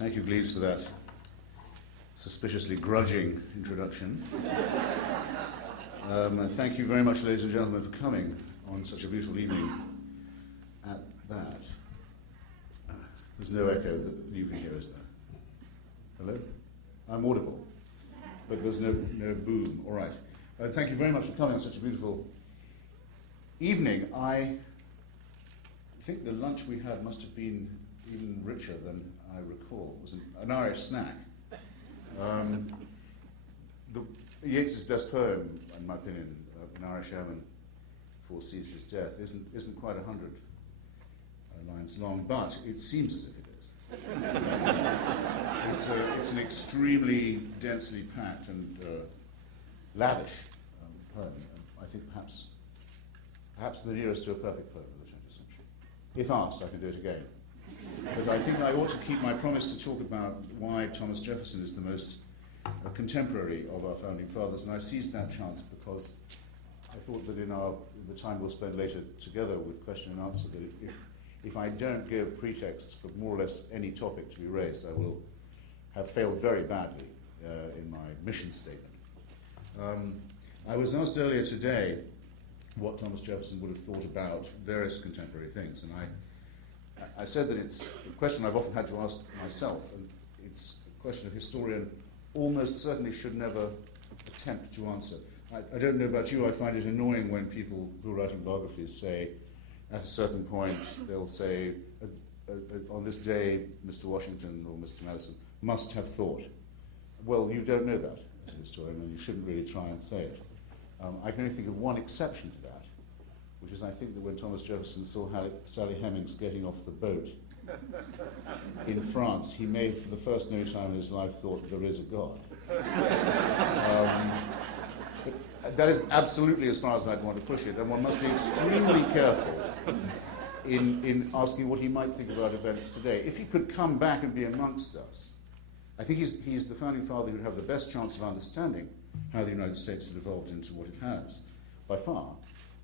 Thank you, Glees, for that suspiciously grudging introduction. And thank you very much, ladies and gentlemen, for coming on such a beautiful evening at that. There's no echo that you can hear, is there? Hello? I'm audible, but there's no boom. All right. Thank you very much for coming on such a beautiful evening. I think the lunch we had must have been even richer than I recall. It was an Irish snack. Yeats's best poem, in my opinion, An Irish Airman Foresees His Death, isn't quite 100 lines long, but it seems as if it is. It's an extremely densely packed and lavish poem. I think perhaps the nearest to a perfect poem of the 20th century. If asked, I can do it again. But I think I ought to keep my promise to talk about why Thomas Jefferson is the most contemporary of our founding fathers, and I seized that chance because I thought that in the time we'll spend later together with question and answer, that if I don't give pretexts for more or less any topic to be raised, I will have failed very badly in my mission statement. I was asked earlier today what Thomas Jefferson would have thought about various contemporary things, and I said that it's a question I've often had to ask myself, and it's a question a historian almost certainly should never attempt to answer. I don't know about you, I find it annoying when people who are writing biographies say, at a certain point, they'll say, on this day, Mr. Washington or Mr. Madison must have thought. Well, you don't know that as a historian, and you shouldn't really try and say it. I can only think of one exception to that, which is I think that when Thomas Jefferson saw Sally Hemings getting off the boat in France, he may, for the first no time in his life, thought there is a God. But that is absolutely as far as I'd want to push it, and one must be extremely careful in asking what he might think about events today. If he could come back and be amongst us, I think he's the founding father who'd have the best chance of understanding how the United States had evolved into what it has, by far.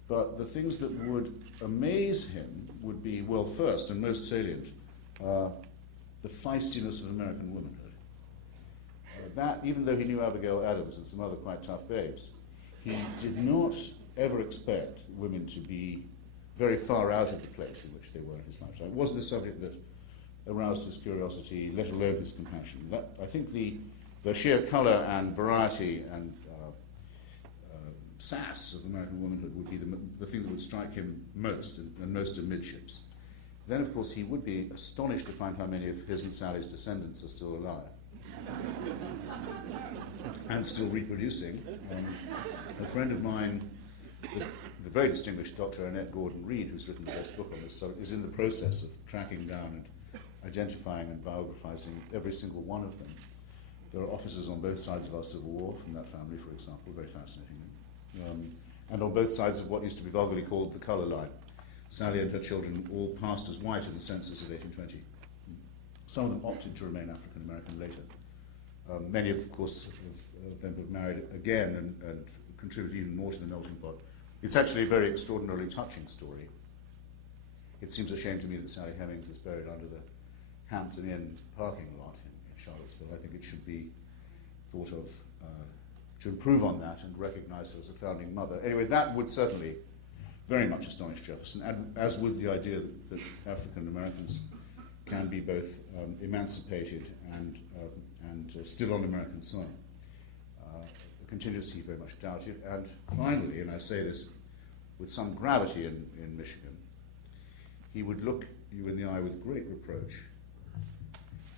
But the things that would amaze him would be, well, first and most salient, the feistiness of American womanhood. That, even though he knew Abigail Adams and some other quite tough babes, he did not ever expect women to be very far out of the place in which they were in his lifetime. It wasn't a subject that aroused his curiosity, let alone his compassion. I think the sheer colour and variety and sass of American womanhood would be the thing that would strike him most, and most amidships. Then, of course, he would be astonished to find how many of his and Sally's descendants are still alive and still reproducing. A friend of mine, the very distinguished Dr. Annette Gordon-Reed, who's written the best book on this subject, is in the process of tracking down and identifying and biographizing every single one of them. There are officers on both sides of our Civil War from that family, for example, very fascinating. And on both sides of what used to be vulgarly called the colour line. Sally and her children all passed as white in the census of 1820. Some of them opted to remain African American later. Many, of course, of them have married again and contributed even more to the melting pot. It's actually a very extraordinarily touching story. It seems a shame to me that Sally Hemings is buried under the Hampton Inn parking lot in Charlottesville. I think it should be thought of to improve on that and recognize her as a founding mother. Anyway, that would certainly very much astonish Jefferson, and as would the idea that African Americans can be both emancipated and still on American soil. Continues to very much doubted. And finally, and I say this with some gravity in Michigan, he would look you in the eye with great reproach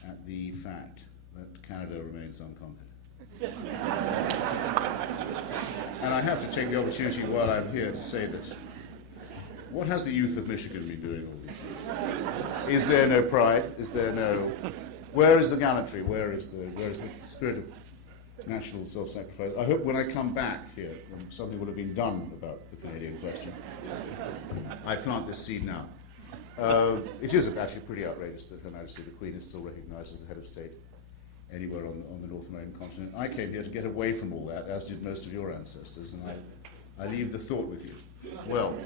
at the fact that Canada remains unconquered. And I have to take the opportunity while I'm here to say that what has the youth of Michigan been doing all these years? Is there no pride? Is there no... Where is the gallantry? Where is the spirit of national self-sacrifice? I hope when I come back here, something will have been done about the Canadian question. I plant this seed now. It is actually pretty outrageous that Her Majesty the Queen is still recognised as the head of state anywhere on the North American continent. I came here to get away from all that, as did most of your ancestors, and I leave the thought with you. Well,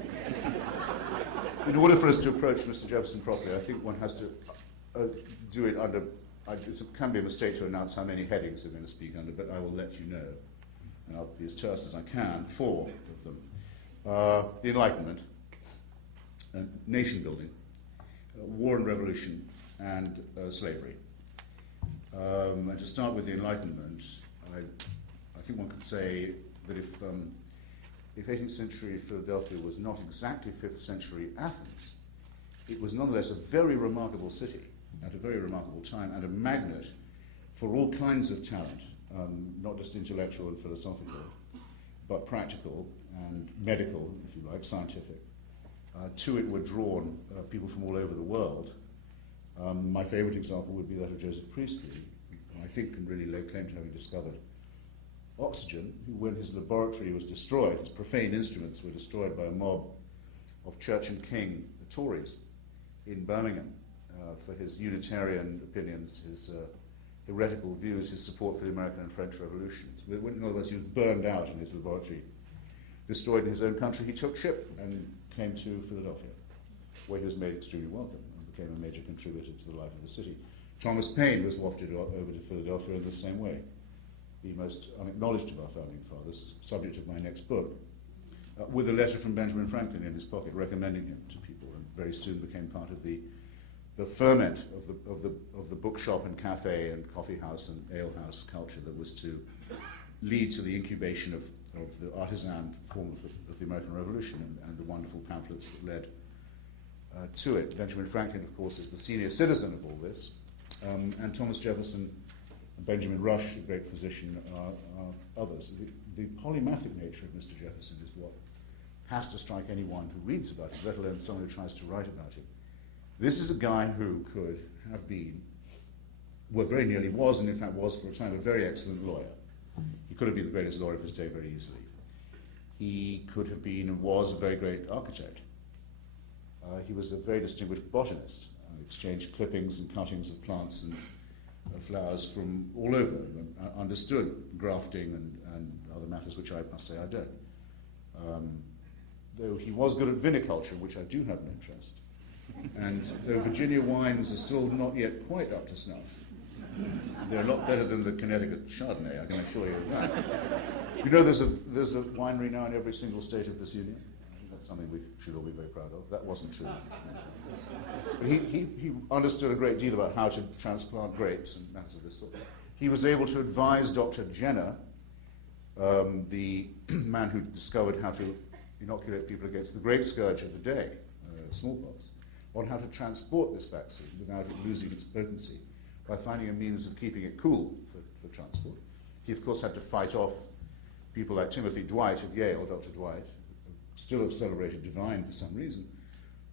in order for us to approach Mr. Jefferson properly, I think one has to do it under it can be a mistake to announce how many headings I'm going to speak under, but I will let you know, and I'll be as terse as I can. 4 of them. The Enlightenment, nation building, war and revolution, and slavery. And to start with the Enlightenment, I think one could say that if 18th century Philadelphia was not exactly 5th century Athens, it was nonetheless a very remarkable city at a very remarkable time and a magnet for all kinds of talent, not just intellectual and philosophical, but practical and medical, if you like, scientific. To it were drawn people from all over the world. My favorite example would be that of Joseph Priestley, who I think can really lay claim to having discovered oxygen, who, when his laboratory was destroyed, his profane instruments were destroyed by a mob of Church and King, the Tories, in Birmingham, for his Unitarian opinions, his heretical views, his support for the American and French revolutions. In other words, he was burned out in his laboratory, destroyed in his own country. He took ship and came to Philadelphia, where he was made extremely welcome and became a major contributor to the life of the city. Thomas Paine was wafted over to Philadelphia in the same way. The most unacknowledged of our founding fathers, subject of my next book, with a letter from Benjamin Franklin in his pocket recommending him to people, and very soon became part of the ferment of the bookshop and cafe and coffee house and ale house culture that was to lead to the incubation of the artisan form of the American Revolution and the wonderful pamphlets that led to it. Benjamin Franklin, of course, is the senior citizen of all this, and Thomas Jefferson and Benjamin Rush, a great physician, are others. The polymathic nature of Mr. Jefferson is what has to strike anyone who reads about it, let alone someone who tries to write about it. This is a guy who could have been, well, very nearly was, and in fact was for a time, a very excellent lawyer. He could have been the greatest lawyer of his day very easily. He could have been and was a very great architect. He was a very distinguished botanist, exchanged clippings and cuttings of plants and flowers from all over, and understood grafting and other matters which I must say I don't. Though he was good at viniculture, which I do have an interest, and though Virginia wines are still not yet quite up to snuff, they're a lot better than the Connecticut Chardonnay, I can assure you of that. You know there's a winery now in every single state of this union. I think that's something we should all be very proud of. That wasn't true. But he understood a great deal about how to transplant grapes and matters of this sort. He was able to advise Dr. Jenner, the man who discovered how to inoculate people against the great scourge of the day, smallpox, on how to transport this vaccine without it losing its potency by finding a means of keeping it cool for transport. He, of course, had to fight off people like Timothy Dwight of Yale, Dr. Dwight, still a celebrated divine for some reason,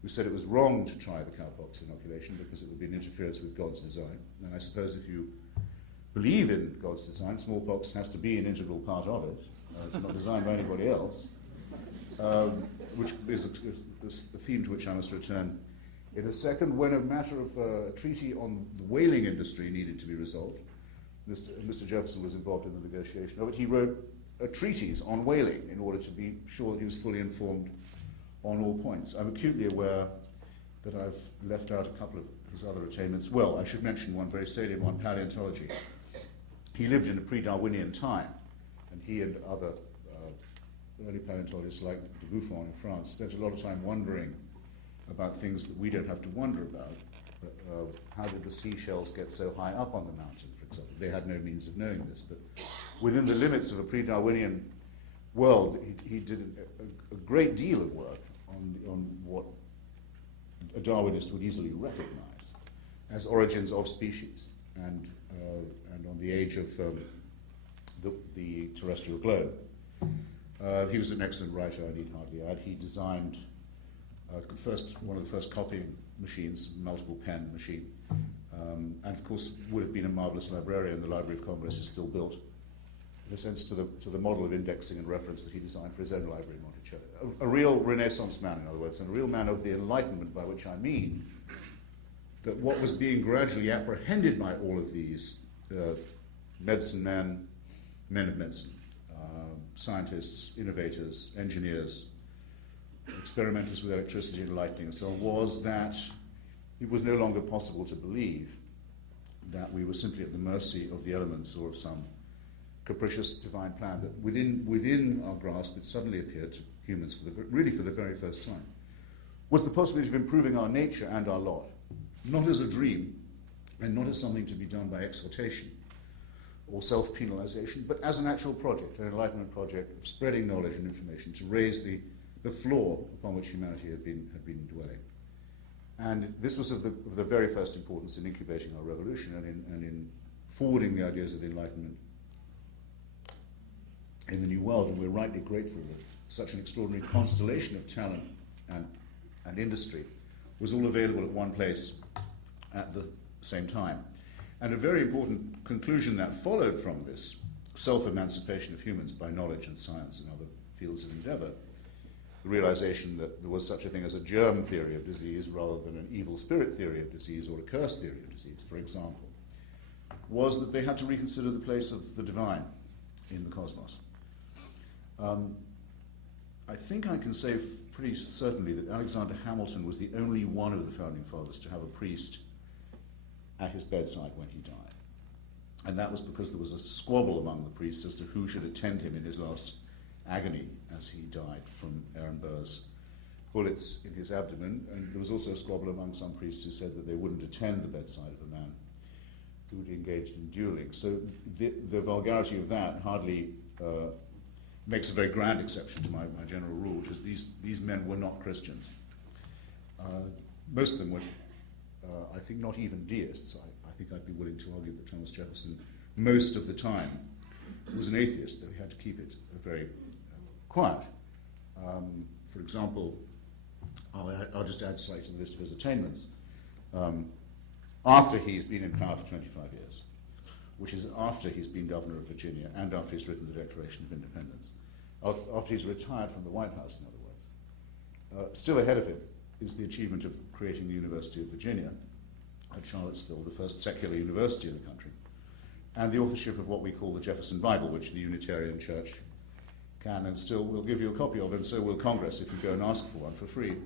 who said it was wrong to try the cowpox inoculation because it would be an interference with God's design. And I suppose if you believe in God's design, smallpox has to be an integral part of it. It's not designed by anybody else, which is the theme to which I must return in a second. When a matter of a treaty on the whaling industry needed to be resolved, Mr. Jefferson was involved in the negotiation of it. He wrote a treatise on whaling in order to be sure that he was fully informed on all points. I'm acutely aware that I've left out a couple of his other attainments. Well, I should mention one very salient one, paleontology. He lived in a pre-Darwinian time, and he and other early paleontologists like de Buffon in France spent a lot of time wondering about things that we don't have to wonder about. How did the seashells get so high up on the mountain, for example? They had no means of knowing this, but within the limits of a pre-Darwinian world, he did a great deal of work on what a Darwinist would easily recognize as origins of species and on the age of the terrestrial globe. He was an excellent writer, I need hardly add. He designed one of the first copying machines, multiple pen machine, and of course would have been a marvelous librarian. The Library of Congress is still built, in a sense, to the model of indexing and reference that he designed for his own library in Monticello. A real Renaissance man, in other words, and a real man of the Enlightenment, by which I mean that what was being gradually apprehended by all of these medicine men, men of medicine, scientists, innovators, engineers, experimenters with electricity and lightning and so on, was that it was no longer possible to believe that we were simply at the mercy of the elements or of some capricious divine plan, that within our grasp it suddenly appeared to humans really for the very first time, was the possibility of improving our nature and our lot, not as a dream and not as something to be done by exhortation or self-penalization, but as an actual project, an enlightenment project of spreading knowledge and information to raise the floor upon which humanity had been dwelling. And this was of the very first importance in incubating our revolution and in forwarding the ideas of the Enlightenment in the New World, and we're rightly grateful that such an extraordinary constellation of talent and industry was all available at one place at the same time. And a very important conclusion that followed from this self-emancipation of humans by knowledge and science and other fields of endeavor, the realization that there was such a thing as a germ theory of disease rather than an evil spirit theory of disease or a curse theory of disease, for example, was that they had to reconsider the place of the divine in the cosmos. I think I can say pretty certainly that Alexander Hamilton was the only one of the founding fathers to have a priest at his bedside when he died. And that was because there was a squabble among the priests as to who should attend him in his last agony as he died from Aaron Burr's bullets in his abdomen. And there was also a squabble among some priests who said that they wouldn't attend the bedside of a man who had engaged in dueling. So the vulgarity of that hardly makes a very grand exception to my general rule, which is these men were not Christians. Most of them were, I think, not even deists. I think I'd be willing to argue that Thomas Jefferson, most of the time, was an atheist, though he had to keep it very quiet. For example, I'll just add slightly to the list of his attainments. After he's been in power for 25 years, which is after he's been governor of Virginia and after he's written the Declaration of Independence, after he's retired from the White House, in other words. Still ahead of him is the achievement of creating the University of Virginia at Charlottesville, the first secular university in the country, and the authorship of what we call the Jefferson Bible, which the Unitarian Church can and still will give you a copy of, and so will Congress if you go and ask for one for free.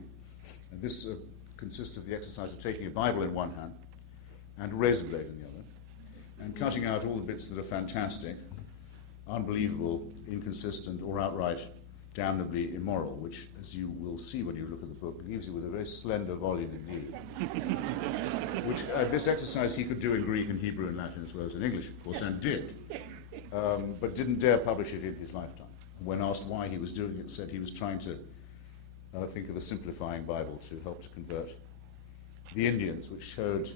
And this consists of the exercise of taking a Bible in one hand and a razor blade in the other, and cutting out all the bits that are fantastic, unbelievable, inconsistent, or outright damnably immoral, which, as you will see when you look at the book, leaves you with a very slender volume indeed. Which this exercise he could do in Greek and Hebrew and Latin as well as in English, of course, and did, but didn't dare publish it in his lifetime. When asked why he was doing it, said he was trying to think of a simplifying Bible to help to convert the Indians, which showed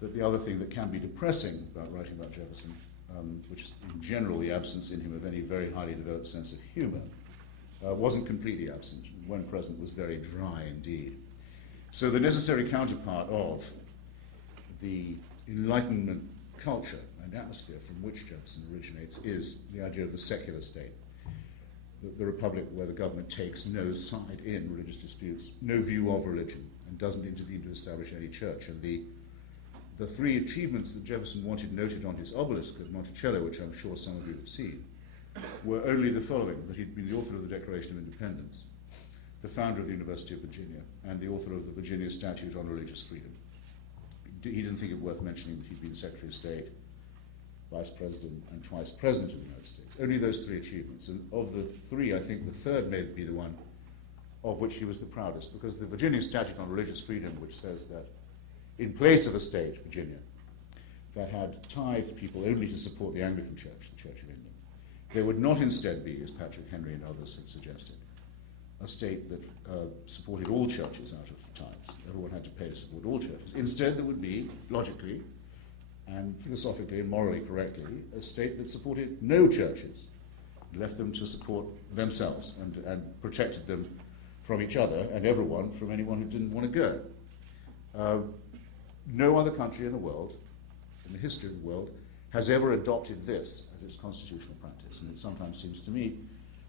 that the other thing that can be depressing about writing about Jefferson, which is in general the absence in him of any very highly developed sense of humor, wasn't completely absent. When present, was very dry indeed. So the necessary counterpart of the Enlightenment culture and atmosphere from which Jefferson originates is the idea of the secular state, the republic where the government takes no side in religious disputes, no view of religion, and doesn't intervene to establish any church. And the three achievements that Jefferson wanted noted on his obelisk at Monticello, which I'm sure some of you have seen, were only the following: that he'd been the author of the Declaration of Independence, the founder of the University of Virginia, and the author of the Virginia Statute on Religious Freedom. He didn't think it worth mentioning that he'd been Secretary of State, Vice President, and twice President of the United States. Only those three achievements. And of the three, I think the third may be the one of which he was the proudest, because the Virginia Statute on Religious Freedom, which says that in place of a state, Virginia, that had tithed people only to support the Anglican Church, the Church of England, there would not instead be, as Patrick Henry and others had suggested, a state that supported all churches out of tithes. Everyone had to pay to support all churches. Instead, there would be, logically and philosophically and morally correctly, a state that supported no churches, left them to support themselves and protected them from each other and everyone from anyone who didn't want to go. No other country in the world, in the history of the world, has ever adopted this as its constitutional practice. And it sometimes seems to me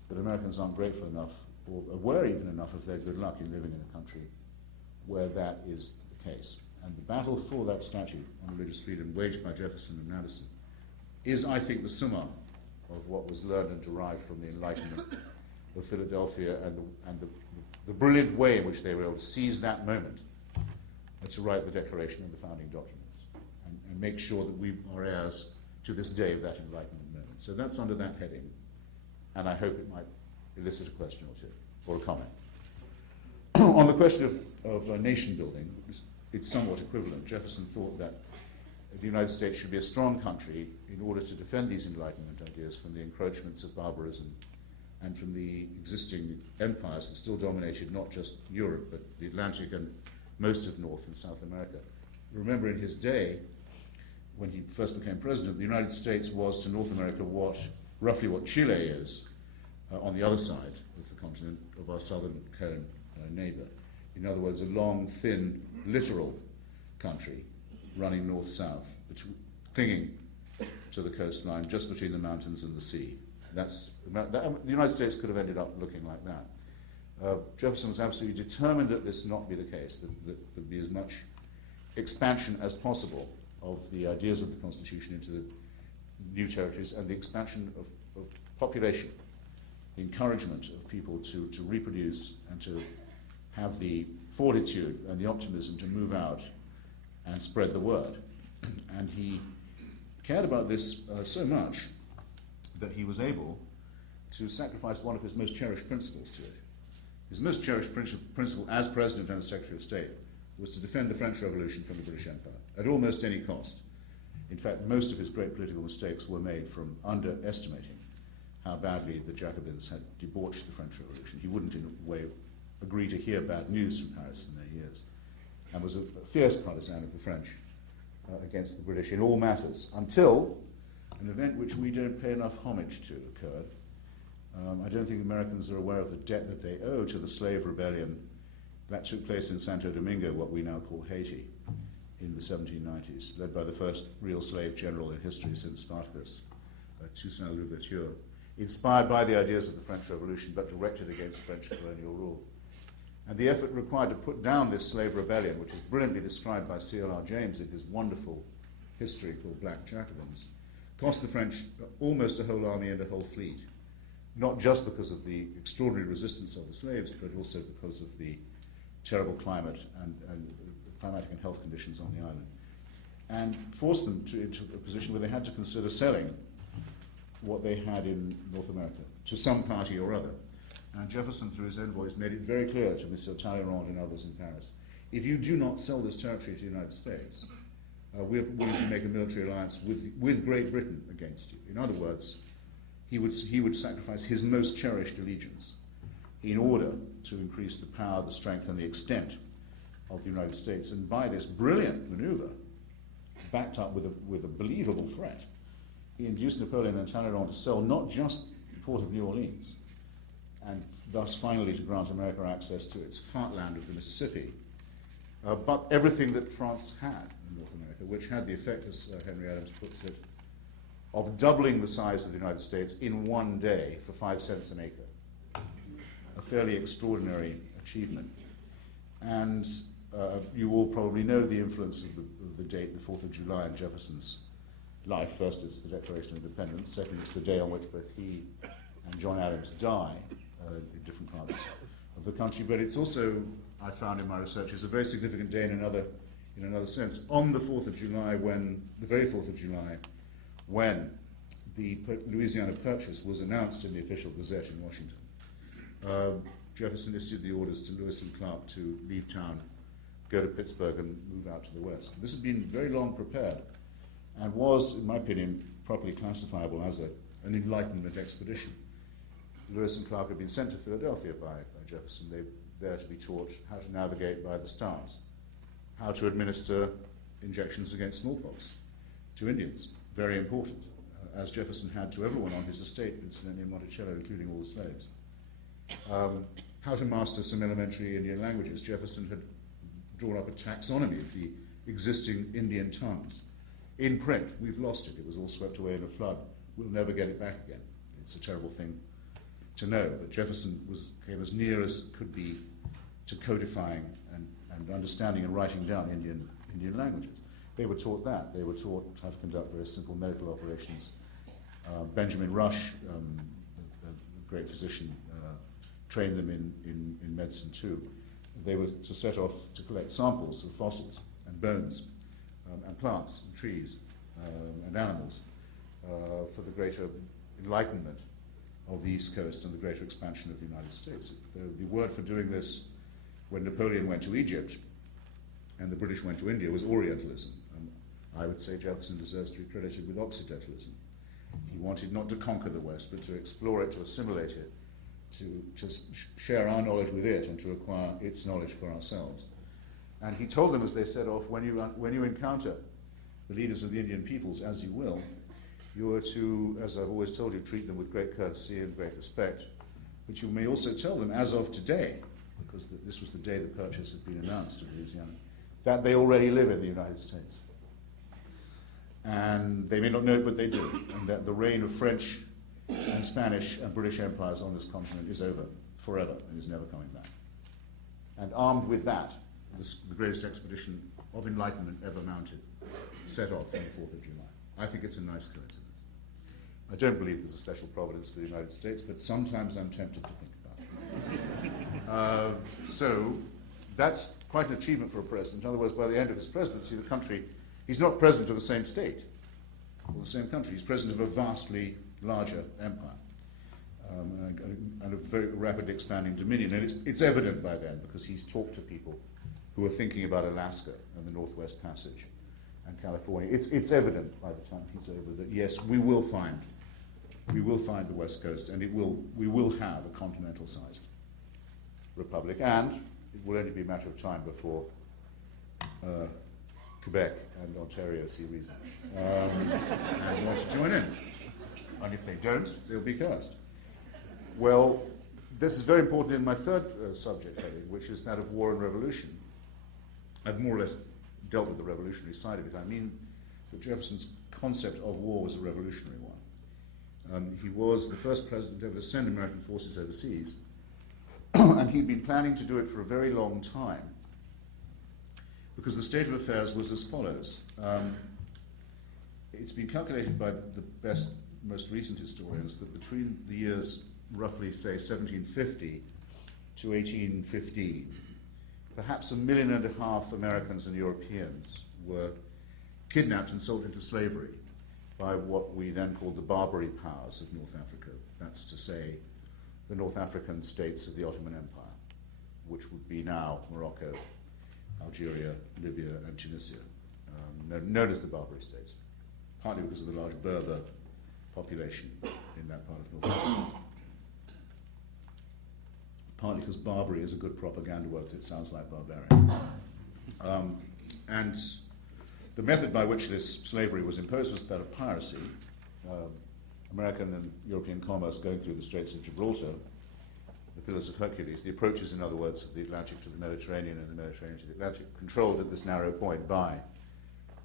that Americans aren't grateful enough, or aware even enough of their good luck in living in a country where that is the case. And the battle for that statute on religious freedom, waged by Jefferson and Madison, is, I think, the summa of what was learned and derived from the Enlightenment of Philadelphia and the brilliant way in which they were able to seize that moment to write the Declaration and the founding documents. and make sure that we are heirs to this day of that Enlightenment moment. So that's under that heading, and I hope it might elicit a question or two, or a comment. On the question of nation building, it's somewhat equivalent. Jefferson thought that the United States should be a strong country in order to defend these Enlightenment ideas from the encroachments of barbarism and from the existing empires that still dominated not just Europe, but the Atlantic and most of North and South America. Remember, in his day, when he first became president, the United States was to North America roughly what Chile is on the other side of the continent of our southern cone neighbor. In other words, a long, thin, littoral country running north-south, clinging to the coastline just between the mountains and the sea. The United States could have ended up looking like that. Jefferson was absolutely determined that this not be the case, that there be as much expansion as possible of the ideas of the Constitution into the new territories and the expansion of population, the encouragement of people to reproduce and to have the fortitude and the optimism to move out and spread the word. And he cared about this so much that he was able to sacrifice one of his most cherished principles to it. His most cherished principle as President and as Secretary of State was to defend the French Revolution from the British Empire at almost any cost. In fact, most of his great political mistakes were made from underestimating how badly the Jacobins had debauched the French Revolution. He wouldn't, in a way, agree to hear bad news from Paris in their years, and was a fierce partisan of the French against the British in all matters, until an event which we don't pay enough homage to occurred. I don't think Americans are aware of the debt that they owe to the slave rebellion that took place in Santo Domingo, what we now call Haiti, in the 1790s, led by the first real slave general in history since Spartacus, Toussaint Louverture, inspired by the ideas of the French Revolution, but directed against French colonial rule. And the effort required to put down this slave rebellion, which is brilliantly described by C.L.R. James in his wonderful history called Black Jacobins, cost the French almost a whole army and a whole fleet, not just because of the extraordinary resistance of the slaves, but also because of the terrible climate and climatic and health conditions on the island, and forced them into a position where they had to consider selling what they had in North America to some party or other. And Jefferson, through his envoys, made it very clear to Monsieur Talleyrand and others in Paris, if you do not sell this territory to the United States, we're willing to make a military alliance with Great Britain against you. In other words, he would sacrifice his most cherished allegiance in order to increase the power, the strength, and the extent of the United States. And by this brilliant maneuver, backed up with a believable threat, he induced Napoleon and Talleyrand to sell not just the port of New Orleans, and thus finally to grant America access to its heartland of the Mississippi, but everything that France had in North America, which had the effect, as Henry Adams puts it, of doubling the size of the United States in one day for 5 cents an acre. A fairly extraordinary achievement. And you all probably know the influence of the date, the 4th of July, in Jefferson's life. First, it's the Declaration of Independence. Second, it's the day on which both he and John Adams die in different parts of the country. But it's also, I found in my research, is a very significant day in another sense. On the 4th of July, the very 4th of July, when the Louisiana Purchase was announced in the official Gazette in Washington, Jefferson issued the orders to Lewis and Clark to leave town, go to Pittsburgh, and move out to the west. This had been very long prepared and was, in my opinion, properly classifiable as an Enlightenment expedition. Lewis and Clark had been sent to Philadelphia by Jefferson. They were there to be taught how to navigate by the stars, how to administer injections against smallpox to Indians, very important, as Jefferson had to everyone on his estate, incidentally, in Monticello, including all the slaves. How to master some elementary Indian languages. Jefferson had drawn up a taxonomy of the existing Indian tongues. In print, we've lost it. It was all swept away in a flood. We'll never get it back again. It's a terrible thing to know, but Jefferson came as near as could be to codifying and understanding and writing down Indian languages. They were taught that. They were taught how to conduct very simple medical operations. Benjamin Rush, a great physician, trained them in medicine too. They were to set off to collect samples of fossils and bones and plants, and trees, and animals, for the greater enlightenment of the East Coast and the greater expansion of the United States. The word for doing this, when Napoleon went to Egypt and the British went to India, was Orientalism. I would say Jefferson deserves to be credited with Occidentalism. He wanted not to conquer the West, but to explore it, to assimilate it, to share our knowledge with it, and to acquire its knowledge for ourselves. And he told them as they set off, when you encounter the leaders of the Indian peoples, as you will, you are to, as I've always told you, treat them with great courtesy and great respect. But you may also tell them, as of today, because this was the day the purchase had been announced in Louisiana, that they already live in the United States. And they may not know it, but they do. And that the reign of French and Spanish and British empires on this continent is over forever and is never coming back. And armed with that, the greatest expedition of enlightenment ever mounted set off on the 4th of July. I think it's a nice coincidence. I don't believe there's a special providence for the United States, but sometimes I'm tempted to think about it. So that's quite an achievement for a president. In other words, by the end of his presidency, the country, he's not president of the same state or the same country. He's president of a vastly larger empire and a very rapidly expanding dominion. And it's evident by then, because he's talked to people who are thinking about Alaska and the Northwest Passage and California. It's evident by the time he's over that, yes, we will find the West Coast, and we will have a continental-sized republic, and it will only be a matter of time before Quebec and Ontario see reason and want to join in. And if they don't, they'll be cursed. Well, this is very important in my third subject heading, which is that of war and revolution. I've more or less dealt with the revolutionary side of it. I mean that Jefferson's concept of war was a revolutionary one. He was the first president ever to send American forces overseas, and he'd been planning to do it for a very long time, because the state of affairs was as follows. It's been calculated by the best, most recent historians that between the years, roughly, say, 1750 to 1815, perhaps 1.5 million Americans and Europeans were kidnapped and sold into slavery by what we then called the Barbary powers of North Africa. That's to say, the North African states of the Ottoman Empire, which would be now Morocco, Algeria, Libya, and Tunisia, known as the Barbary states, partly because of the large Berber population in that part of North Africa. Partly because Barbary is a good propaganda word, it sounds like barbarian. And the method by which this slavery was imposed was that of piracy. American and European commerce going through the Straits of Gibraltar, the Pillars of Hercules, the approaches, in other words, of the Atlantic to the Mediterranean and the Mediterranean to the Atlantic, controlled at this narrow point by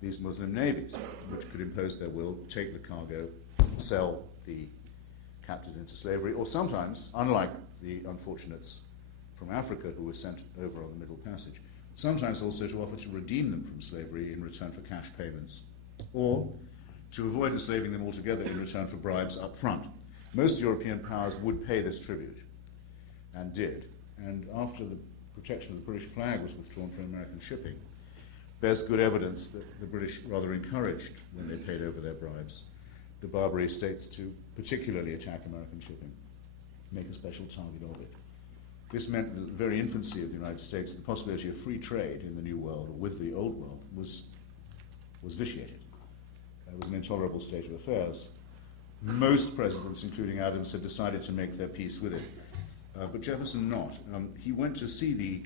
these Muslim navies, which could impose their will, take the cargo, sell the captives into slavery, or sometimes, unlike the unfortunates from Africa who were sent over on the Middle Passage, sometimes also to offer to redeem them from slavery in return for cash payments, or to avoid enslaving them altogether in return for bribes up front. Most European powers would pay this tribute, and did. And after the protection of the British flag was withdrawn from American shipping, there's good evidence that the British rather encouraged, when they paid over their bribes, the Barbary states to particularly attack American shipping, make a special target of it. This meant that the very infancy of the United States, the possibility of free trade in the New World, or with the Old World, was vitiated. It was an intolerable state of affairs. Most presidents, including Adams, had decided to make their peace with it, but Jefferson not. He went to see the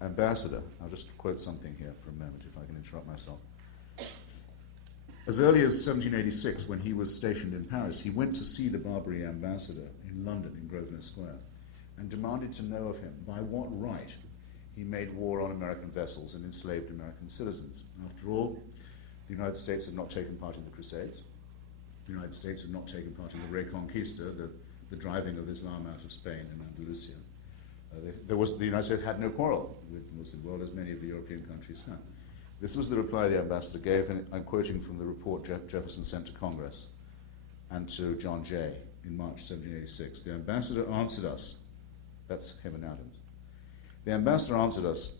ambassador. I'll just quote something here for a moment, if I can interrupt myself. As early as 1786, when he was stationed in Paris, he went to see the Barbary ambassador in London, in Grosvenor Square, and demanded to know of him by what right he made war on American vessels and enslaved American citizens. After all, the United States had not taken part in the Crusades. The United States had not taken part in the Reconquista, the driving of Islam out of Spain and Andalusia. The United States had no quarrel with the Muslim world, as many of the European countries had. This was the reply the ambassador gave, and I'm quoting from the report Jefferson sent to Congress and to John Jay in March 1786. The ambassador answered us, that's him and Adams, the ambassador answered us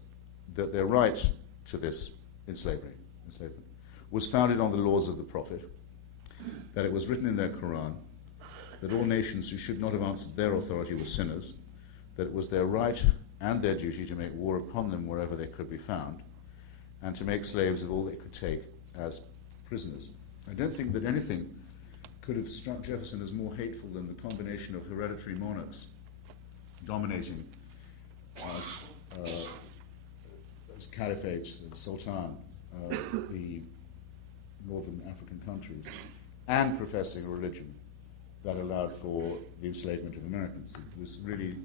that their right to this in slavery, enslavement, was founded on the laws of the Prophet, that it was written in their Quran, that all nations who should not have answered their authority were sinners, that it was their right and their duty to make war upon them wherever they could be found, and to make slaves of all they could take as prisoners. I don't think that anything could have struck Jefferson as more hateful than the combination of hereditary monarchs dominating as caliphates and sultan the northern African countries, and professing a religion that allowed for the enslavement of Americans. It was really,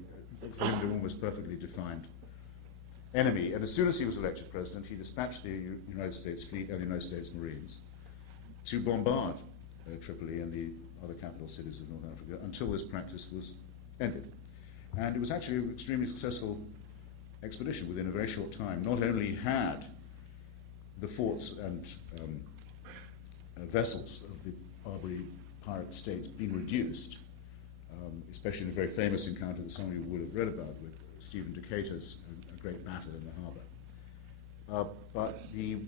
for him, an almost perfectly defined enemy. And as soon as he was elected president, he dispatched the United States fleet and the United States Marines to bombard Tripoli and the other capital cities of North Africa until this practice was ended. And it was actually an extremely successful expedition. Within a very short time, not only had the forts and vessels of the Barbary pirate states been reduced, especially in a very famous encounter that some of you would have read about with Stephen Decatur's a great battle in the harbour. But the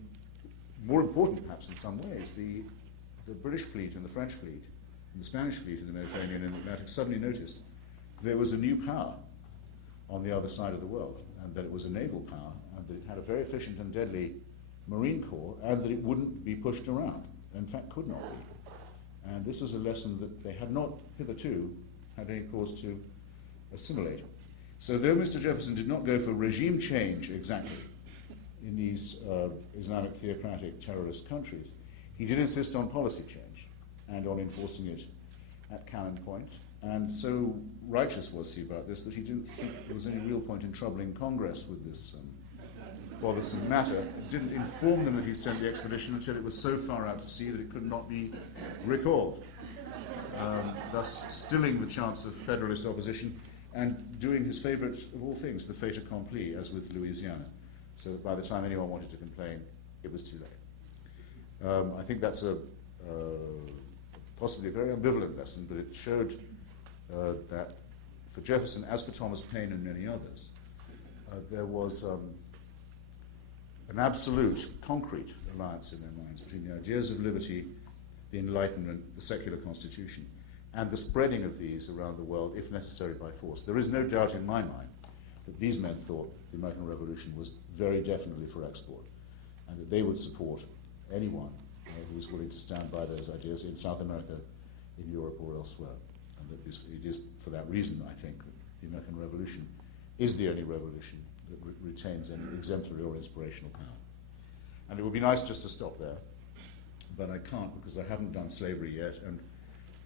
more important, perhaps in some ways, the British fleet and the French fleet and the Spanish fleet in the Mediterranean and the Atlantic suddenly noticed there was a new power on the other side of the world, and that it was a naval power, and that it had a very efficient and deadly Marine Corps, and that it wouldn't be pushed around, in fact could not be. And this was a lesson that they had not hitherto had any cause to assimilate. So though Mr. Jefferson did not go for regime change exactly in these Islamic theocratic terrorist countries, he did insist on policy change and on enforcing it at Cannon Point. And so righteous was he about this that he didn't think there was any real point in troubling Congress with this bothersome matter. Didn't inform them that he sent the expedition until it was so far out to sea that it could not be recalled, thus stilling the chance of Federalist opposition and doing his favorite of all things, the fait accompli, as with Louisiana, so that by the time anyone wanted to complain, it was too late. I think that's a possibly a very ambivalent lesson, but it showed that for Jefferson, as for Thomas Paine and many others, there was an absolute, concrete alliance in their minds between the ideas of liberty, the Enlightenment, the secular constitution, and the spreading of these around the world, if necessary, by force. There is no doubt in my mind that these men thought the American Revolution was very definitely for export, and that they would support anyone who was willing to stand by those ideas in South America, in Europe, or elsewhere. And that it is for that reason, I think, that the American Revolution is the only revolution that retains any exemplary or inspirational power. And it would be nice just to stop there, but I can't because I haven't done slavery yet, and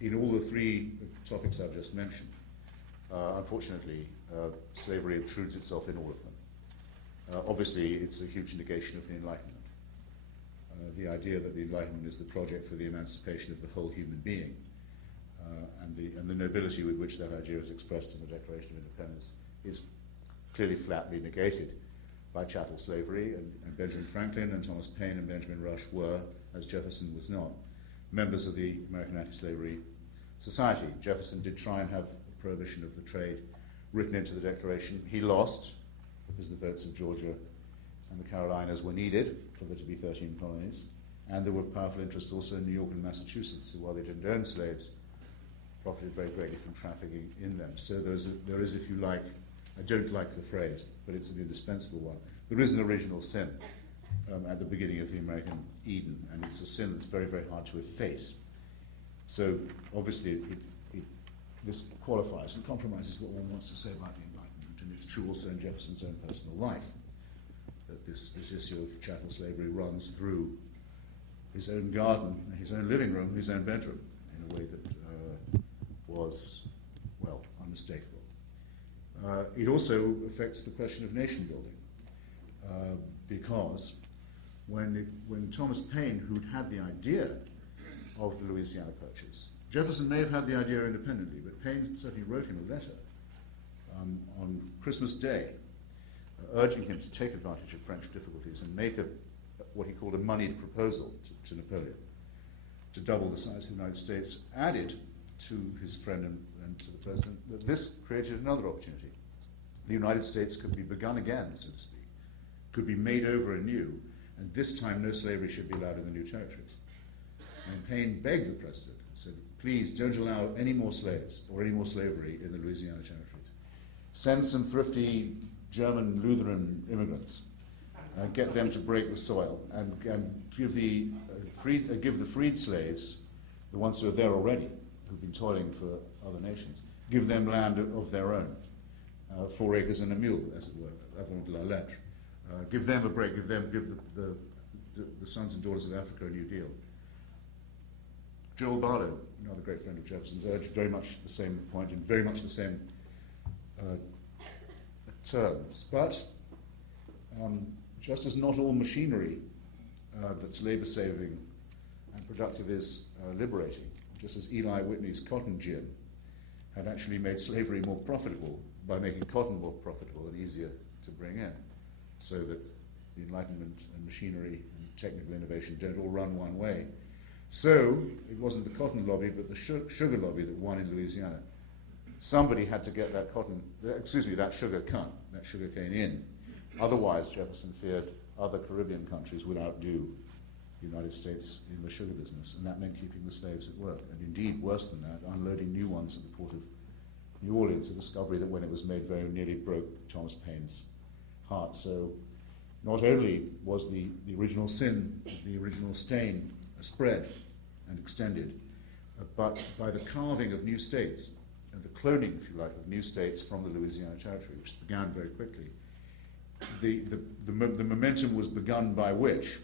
in all the three topics I've just mentioned, unfortunately, slavery intrudes itself in all of them. Obviously, it's a huge negation of the Enlightenment. The idea that the Enlightenment is the project for the emancipation of the whole human being, and the nobility with which that idea is expressed in the Declaration of Independence is clearly flatly negated by chattel slavery, and Benjamin Franklin and Thomas Paine and Benjamin Rush were, as Jefferson was not, members of the American Anti-Slavery Society. Jefferson did try and have a prohibition of the trade written into the Declaration. He lost because the votes of Georgia and the Carolinas were needed for there to be 13 colonies, and there were powerful interests also in New York and Massachusetts, who, while they didn't own slaves, profited very greatly from trafficking in them. So there is, if you like, I don't like the phrase, but it's an indispensable one. There is an original sin at the beginning of the American Eden, and it's a sin that's very, very hard to efface. So obviously this qualifies and compromises what one wants to say about the Enlightenment, and it's true also in Jefferson's own personal life, that this issue of chattel slavery runs through his own garden, his own living room, his own bedroom, in a way that was, well, unmistakable. It also affects the question of nation building, because when Thomas Paine, who'd had the idea of the Louisiana Purchase, Jefferson may have had the idea independently, but Paine certainly wrote him a letter on Christmas Day, urging him to take advantage of French difficulties and make what he called a moneyed proposal to Napoleon, to double the size of the United States, added to his friend and to the president that this created another opportunity. The United States could be begun again, so to speak, could be made over anew, and this time no slavery should be allowed in the new territories. And Paine begged the president and said, please don't allow any more slaves or any more slavery in the Louisiana territories. Send some thrifty German Lutheran immigrants, get them to break the soil, and give the freed slaves, the ones who are there already, who've been toiling for other nations, give them land of their own, 4 acres and a mule, as it were, avant la lettre. Give them a break, give the sons and daughters of Africa a new deal. Joel Barlow, another great friend of Jefferson's, urged very much the same point in very much the same terms. But just as not all machinery that's labor-saving and productive is liberating, just as Eli Whitney's cotton gin had actually made slavery more profitable by making cotton more profitable and easier to bring in, so that the Enlightenment and machinery and technical innovation don't all run one way. So it wasn't the cotton lobby, but the sugar lobby that won in Louisiana. Somebody had to get that sugar cane in. Otherwise, Jefferson feared other Caribbean countries would outdo the United States in the sugar business, and that meant keeping the slaves at work. And indeed, worse than that, unloading new ones at the port of New Orleans, a discovery that when it was made very nearly broke Thomas Paine's heart. So not only was the original sin, the original stain, spread and extended, but by the carving of new states, and the cloning, if you like, of new states from the Louisiana Territory, which began very quickly, the momentum was begun by which,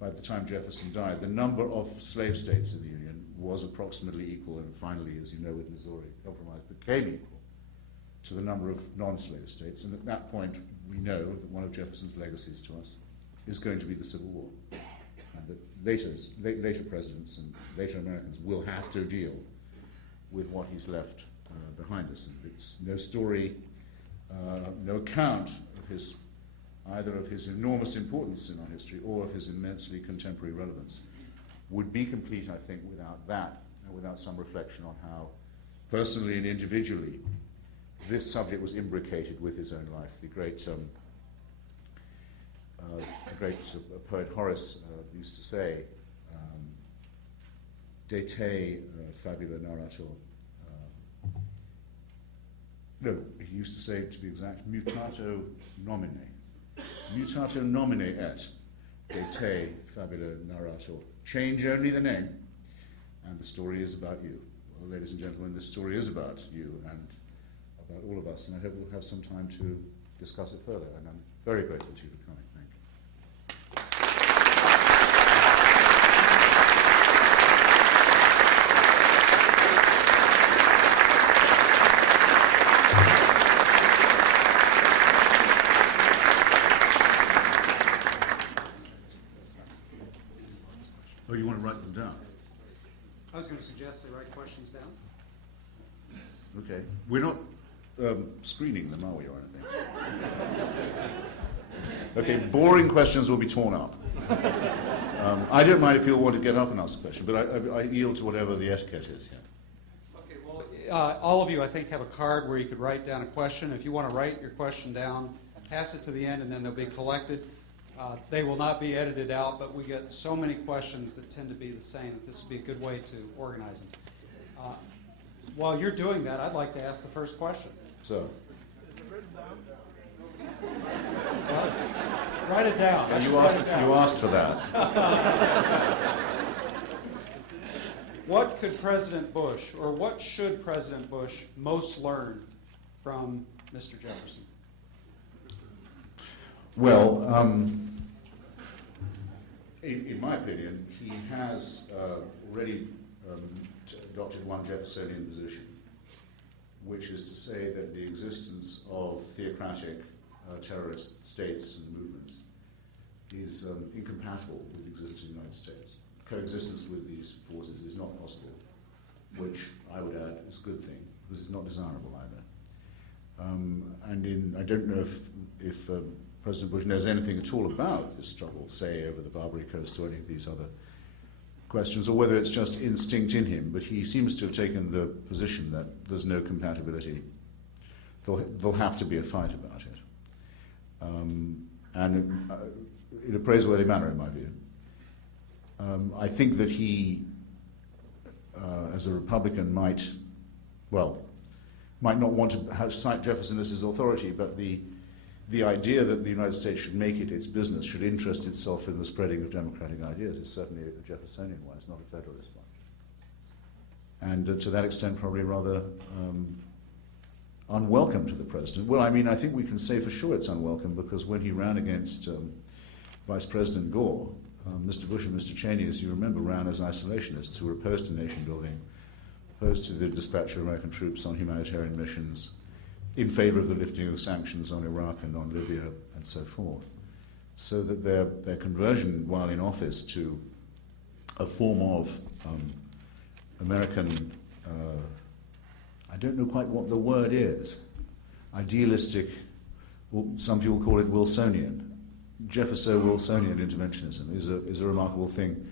by the time Jefferson died, the number of slave states in the Union was approximately equal, and finally, as you know, with Missouri Compromise, became equal to the number of non-slave states. And at that point, we know that one of Jefferson's legacies to us is going to be the Civil War, and that later presidents and later Americans will have to deal with what he's left behind us. And it's no story, no account of either of his enormous importance in our history or of his immensely contemporary relevance would be complete, I think, without that, and without some reflection on how, personally and individually, this subject was imbricated with his own life. The great poet Horace used to say, De te fabula narrator. No, he used to say, to be exact, mutato nomine. Mutato nomine et, de te fabula narrator. Change only the name, and the story is about you. Well, ladies and gentlemen, this story is about you and about all of us, and I hope we'll have some time to discuss it further, and I'm very grateful to you for coming. Thank you. Oh, you want to write them down? I was going to suggest they write questions down. Okay. We're not screening them, are we, or anything? Okay, boring questions will be torn up. I don't mind if people want to get up and ask a question, but I yield to whatever the etiquette is here. Okay, well, all of you, I think, have a card where you could write down a question. If you want to write your question down, pass it to the end, and then they'll be collected. They will not be edited out, but we get so many questions that tend to be the same that this would be a good way to organize them. While you're doing that, I'd like to ask the first question. So. Write it down. You asked for that. What could President Bush, or what should President Bush most learn from Mr. Jefferson? Well, in my opinion, he has already adopted one Jeffersonian position, which is to say that the existence of theocratic terrorist states and movements is incompatible with the existence of the United States. Coexistence with these forces is not possible, which I would add is a good thing, because it's not desirable either. I don't know if President Bush knows anything at all about this struggle, say, over the Barbary Coast or any of these other questions, or whether it's just instinct in him, but he seems to have taken the position that there's no compatibility. There'll have to be a fight about it. in a praiseworthy manner, in my view. I think that he, as a Republican, might not want to cite Jefferson as his authority, but the idea that the United States should make it its business, should interest itself in the spreading of democratic ideas, is certainly a Jeffersonian one. It's not a Federalist one. And to that extent, probably rather unwelcome to the president. Well, I mean, I think we can say for sure it's unwelcome, because when he ran against Vice President Gore, Mr. Bush and Mr. Cheney, as you remember, ran as isolationists who were opposed to nation building, opposed to the dispatch of American troops on humanitarian missions, in favor of the lifting of sanctions on Iraq and on Libya and so forth. So that their conversion while in office to a form of American, I don't know quite what the word is, idealistic, some people call it Wilsonian. Jefferso-Wilsonian interventionism is a remarkable thing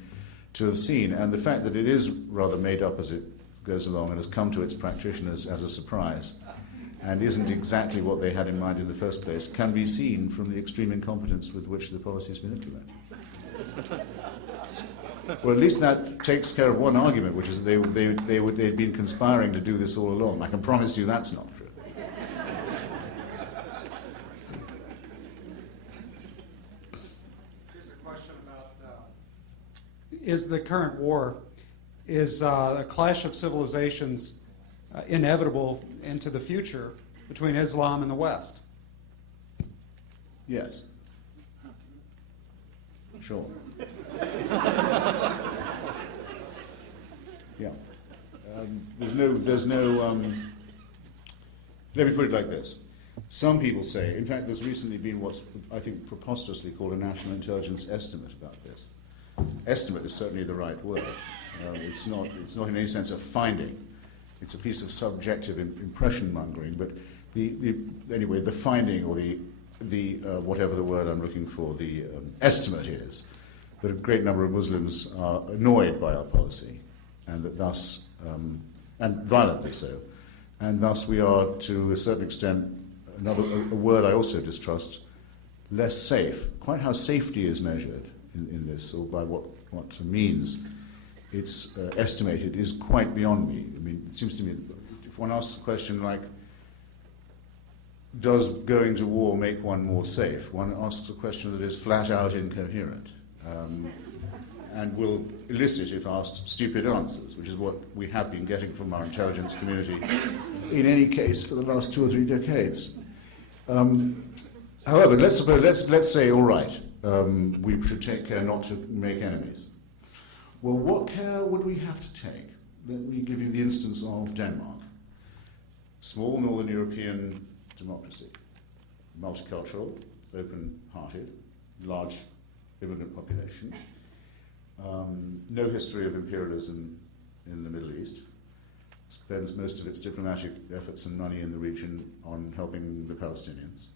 to have seen, and the fact that it is rather made up as it goes along and has come to its practitioners as a surprise and isn't exactly what they had in mind in the first place can be seen from the extreme incompetence with which the policy has been implemented. Well, at least that takes care of one argument, which is that they'd been conspiring to do this all along. I can promise you that's not true. Is the current war, is a clash of civilizations inevitable into the future between Islam and the West? Yes. Sure. Yeah. There's no. Let me put it like this. Some people say, in fact, there's recently been what's, I think, preposterously called a national intelligence estimate about this. Estimate is certainly the right word. It's not in any sense a finding. It's a piece of subjective impression mongering. But anyway, the finding or the whatever the word I'm looking for, the estimate is that a great number of Muslims are annoyed by our policy, and that thus, and violently so, and thus we are, to a certain extent, a word I also distrust, less safe. Quite how safety is measured in this, or by what means it's estimated, is quite beyond me. I mean, it seems to me, if one asks a question like, does going to war make one more safe? One asks a question that is flat out incoherent, and will elicit, if asked, stupid answers, which is what we have been getting from our intelligence community in any case for the last 2 or 3 decades. However, let's say, all right, we should take care not to make enemies. Well, what care would we have to take? Let me give you the instance of Denmark. Small northern European democracy, multicultural, open-hearted, large immigrant population, no history of imperialism in the Middle East, spends most of its diplomatic efforts and money in the region on helping the Palestinians,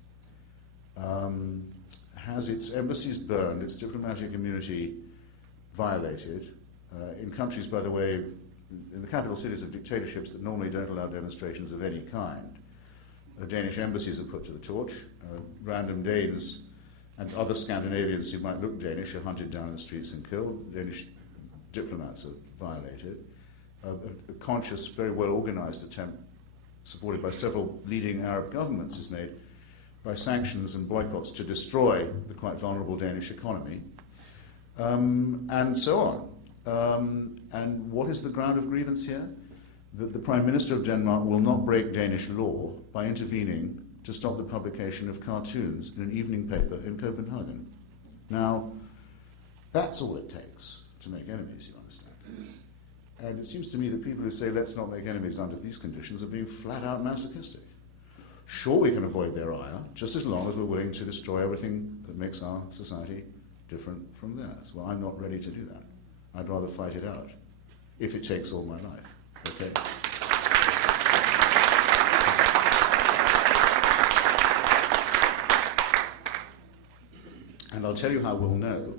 has its embassies burned, its diplomatic immunity violated, in countries, by the way, in the capital cities of dictatorships that normally don't allow demonstrations of any kind. Danish embassies are put to the torch. Random Danes and other Scandinavians who might look Danish are hunted down in the streets and killed. Danish diplomats are violated. A conscious, very well-organized attempt, supported by several leading Arab governments, is made by sanctions and boycotts to destroy the quite vulnerable Danish economy, and so on. And what is the ground of grievance here? That the Prime Minister of Denmark will not break Danish law by intervening to stop the publication of cartoons in an evening paper in Copenhagen. Now, that's all it takes to make enemies, you understand. And it seems to me that people who say let's not make enemies under these conditions are being flat out masochistic. Sure, we can avoid their ire, just as long as we're willing to destroy everything that makes our society different from theirs. Well, I'm not ready to do that. I'd rather fight it out, if it takes all my life. Okay. And I'll tell you how we'll know,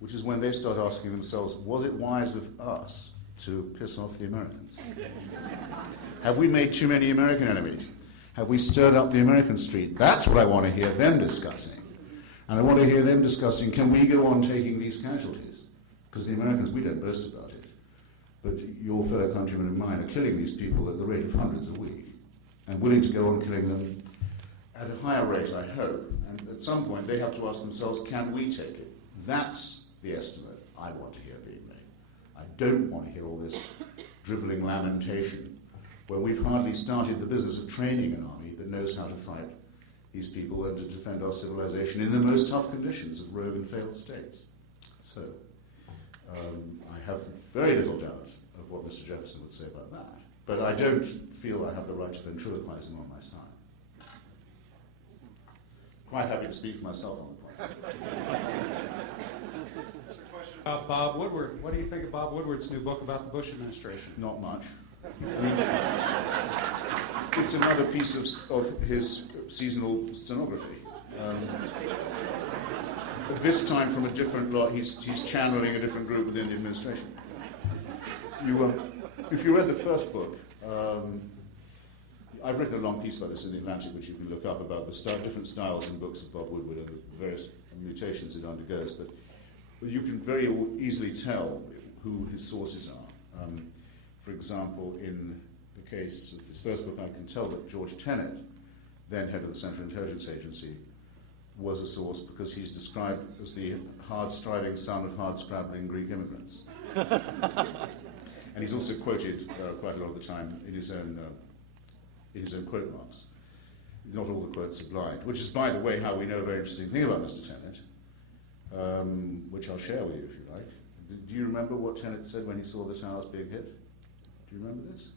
which is when they start asking themselves, was it wise of us to piss off the Americans? Have we made too many American enemies? Have we stirred up the American street? That's what I want to hear them discussing. And I want to hear them discussing, can we go on taking these casualties? Because the Americans, we don't boast about it, but your fellow countrymen and mine are killing these people at the rate of hundreds a week, and willing to go on killing them at a higher rate, I hope. And at some point, they have to ask themselves, can we take it? That's the estimate I want to hear being made. I don't want to hear all this drivelling lamentation where we've hardly started the business of training an army that knows how to fight these people and to defend our civilization in the most tough conditions of rogue and failed states. So, I have very little doubt of what Mr. Jefferson would say about that, but I don't feel I have the right to ventriloquize him on my side. Quite happy to speak for myself on the point. There's a question about Bob Woodward. What do you think of Bob Woodward's new book about the Bush administration? Not much. I mean, it's another piece of his seasonal stenography. This time from a different lot, he's channeling a different group within the administration. If you read the first book, I've written a long piece about this in the Atlantic, which you can look up, about the different styles in books of Bob Woodward and the various mutations it undergoes. But you can very easily tell who his sources are. For example, in the case of his first book, I can tell that George Tenet, then head of the Central Intelligence Agency, was a source because he's described as the hard-striving son of hard-scrabbling Greek immigrants. And he's also quoted quite a lot of the time in his own quote marks. Not all the quotes are blind, which is, by the way, how we know a very interesting thing about Mr. Tenet, which I'll share with you if you like. Do you remember what Tenet said when he saw the towers being hit? Do you remember this?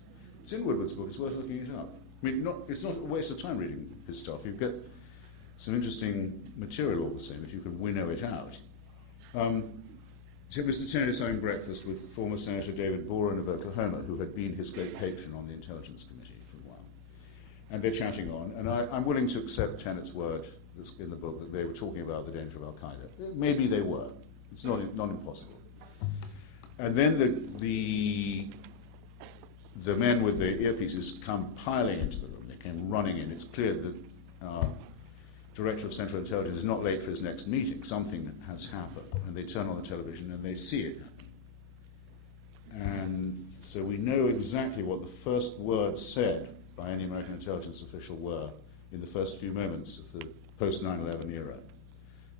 It's in Woodward's book. It's worth looking it up. I mean, it's not a waste of time reading his stuff. You've got some interesting material all the same if you can winnow it out. So Mr. Tenet is having breakfast with former Senator David Boren of Oklahoma, who had been his great patron on the Intelligence Committee for a while. And they're chatting on, and I'm willing to accept Tenet's word that's in the book that they were talking about the danger of Al-Qaeda. Maybe they were. It's not impossible. And then the men with the earpieces come piling into the room. They came running in. It's clear that our Director of Central Intelligence is not late for his next meeting. Something has happened. And they turn on the television and they see it happen. And so we know exactly what the first words said by any American intelligence official were in the first few moments of the post-9/11 era.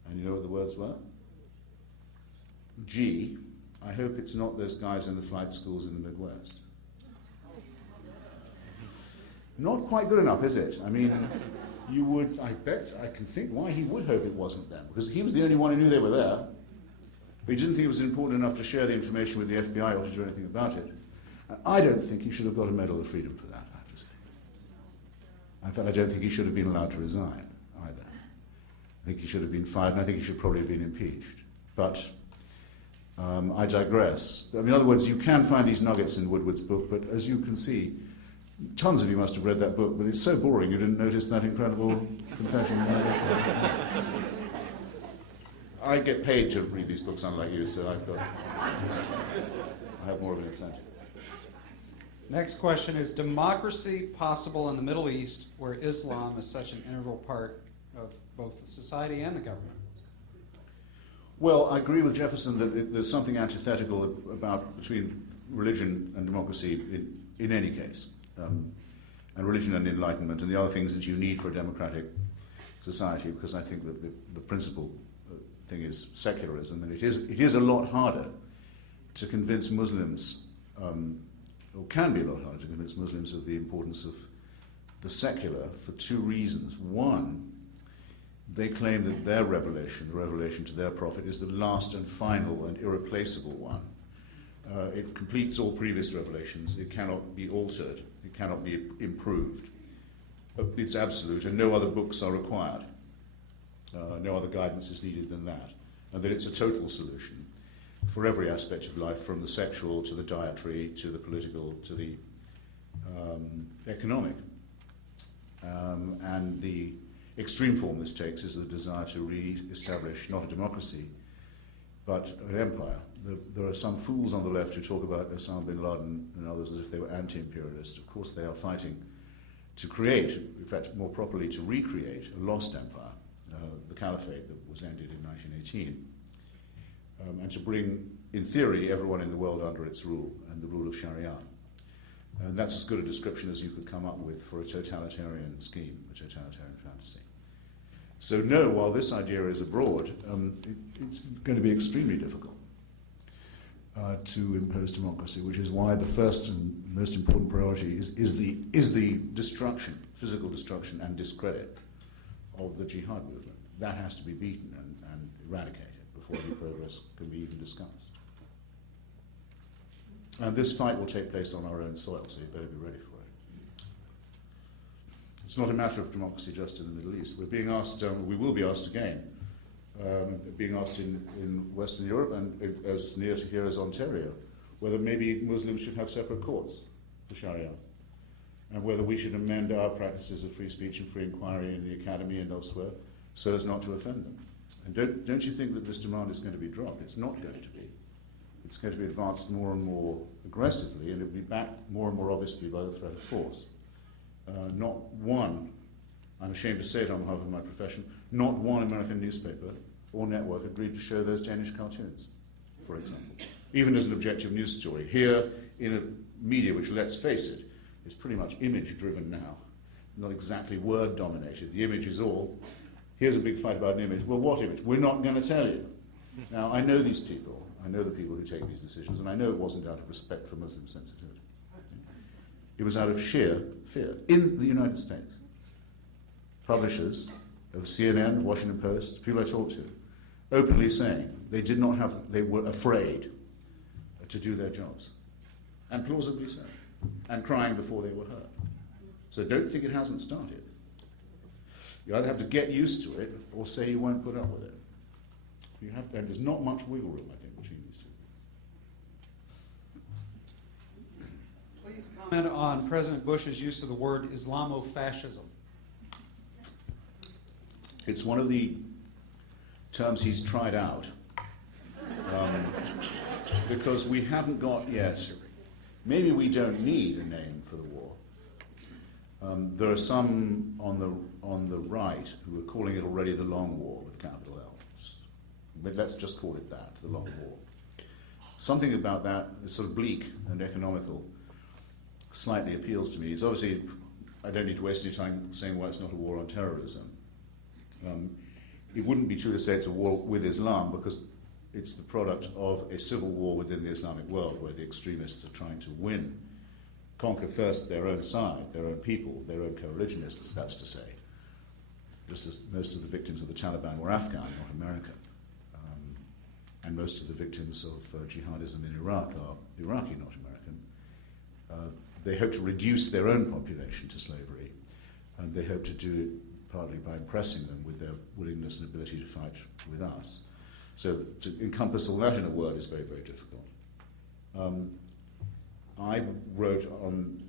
And you know what the words were? Gee, I hope it's not those guys in the flight schools in the Midwest. Not quite good enough, is it? I mean, I can think why he would hope it wasn't them, because he was the only one who knew they were there, but he didn't think it was important enough to share the information with the FBI or to do anything about it. And I don't think he should have got a Medal of Freedom for that, I have to say. In fact, I don't think he should have been allowed to resign either. I think he should have been fired, and I think he should probably have been impeached. But I digress. I mean, in other words, you can find these nuggets in Woodward's book, but as you can see, tons of you must have read that book, but it's so boring you didn't notice that incredible confession. I get paid to read these books, unlike you, so I have more of an incentive. Next question, is democracy possible in the Middle East where Islam is such an integral part of both the society and the government? Well, I agree with Jefferson that there's something antithetical between religion and democracy in any case. And religion and enlightenment and the other things that you need for a democratic society, because I think that the principal thing is secularism, and it is a lot harder to convince Muslims, or can be a lot harder to convince Muslims of the importance of the secular for two reasons. One, they claim that their revelation, the revelation to their prophet, is the last and final and irreplaceable one. It completes all previous revelations. It cannot be altered. It cannot be improved. It's absolute, and no other books are required. No other guidance is needed than that. And that it's a total solution for every aspect of life, from the sexual to the dietary to the political to the economic. And the extreme form this takes is the desire to re-establish not a democracy, but an empire. There are some fools on the left who talk about Osama bin Laden and others as if they were anti-imperialist. Of course, they are fighting to create, in fact, more properly, to recreate a lost empire, the caliphate that was ended in 1918, and to bring, in theory, everyone in the world under its rule and the rule of Sharia. And that's as good a description as you could come up with for a totalitarian scheme, a totalitarian fantasy. So no, while this idea is abroad, it's going to be extremely difficult to impose democracy, which is why the first and most important priority is the destruction, physical destruction and discredit of the jihad movement. That has to be beaten and eradicated before any progress can be even discussed. And this fight will take place on our own soil, so you better be ready for it. It's not a matter of democracy just in the Middle East. We're being asked, we will be asked again, being asked in Western Europe and as near to here as Ontario, whether maybe Muslims should have separate courts for Sharia, and whether we should amend our practices of free speech and free inquiry in the academy and elsewhere so as not to offend them. And don't you think that this demand is going to be dropped? It's not going to be. It's going to be advanced more and more aggressively, and it will be backed more and more obviously by the threat of force. Not one, I'm ashamed to say it on behalf of my profession, not one American newspaper or network agreed to show those Danish cartoons, for example, even as an objective news story. Here, in a media which, let's face it, is pretty much image-driven now, not exactly word-dominated. The image is all, here's a big fight about an image. Well, what image? We're not going to tell you. Now, I know these people. I know the people who take these decisions, and I know it wasn't out of respect for Muslim sensitivity. It was out of sheer fear. In the United States, publishers of CNN, Washington Post, people I talked to, openly saying they were afraid to do their jobs, and plausibly so, and crying before they were heard. So don't think it hasn't started. You either have to get used to it, or say you won't put up with it. You have to, and there's not much wiggle room, I think, between these two. Please comment on President Bush's use of the word Islamofascism. It's one of the terms he's tried out, because we haven't got yet, maybe we don't need a name for the war. There are some on the right who are calling it already the Long War with capital L. But let's just call it that, the Long War. Something about that is sort of bleak and economical, slightly appeals to me. It's obviously, I don't need to waste any time saying why it's not a war on terrorism. It wouldn't be true to say it's a war with Islam, because it's the product of a civil war within the Islamic world where the extremists are trying to conquer first their own side, their own people, their own co-religionists, that's to say. Just as most of the victims of the Taliban were Afghan, not American. And most of the victims of jihadism in Iraq are Iraqi, not American. They hope to reduce their own population to slavery, and they hope to do it partly by impressing them with their willingness and ability to fight with us. So to encompass all that in a word is very, very difficult. I wrote on,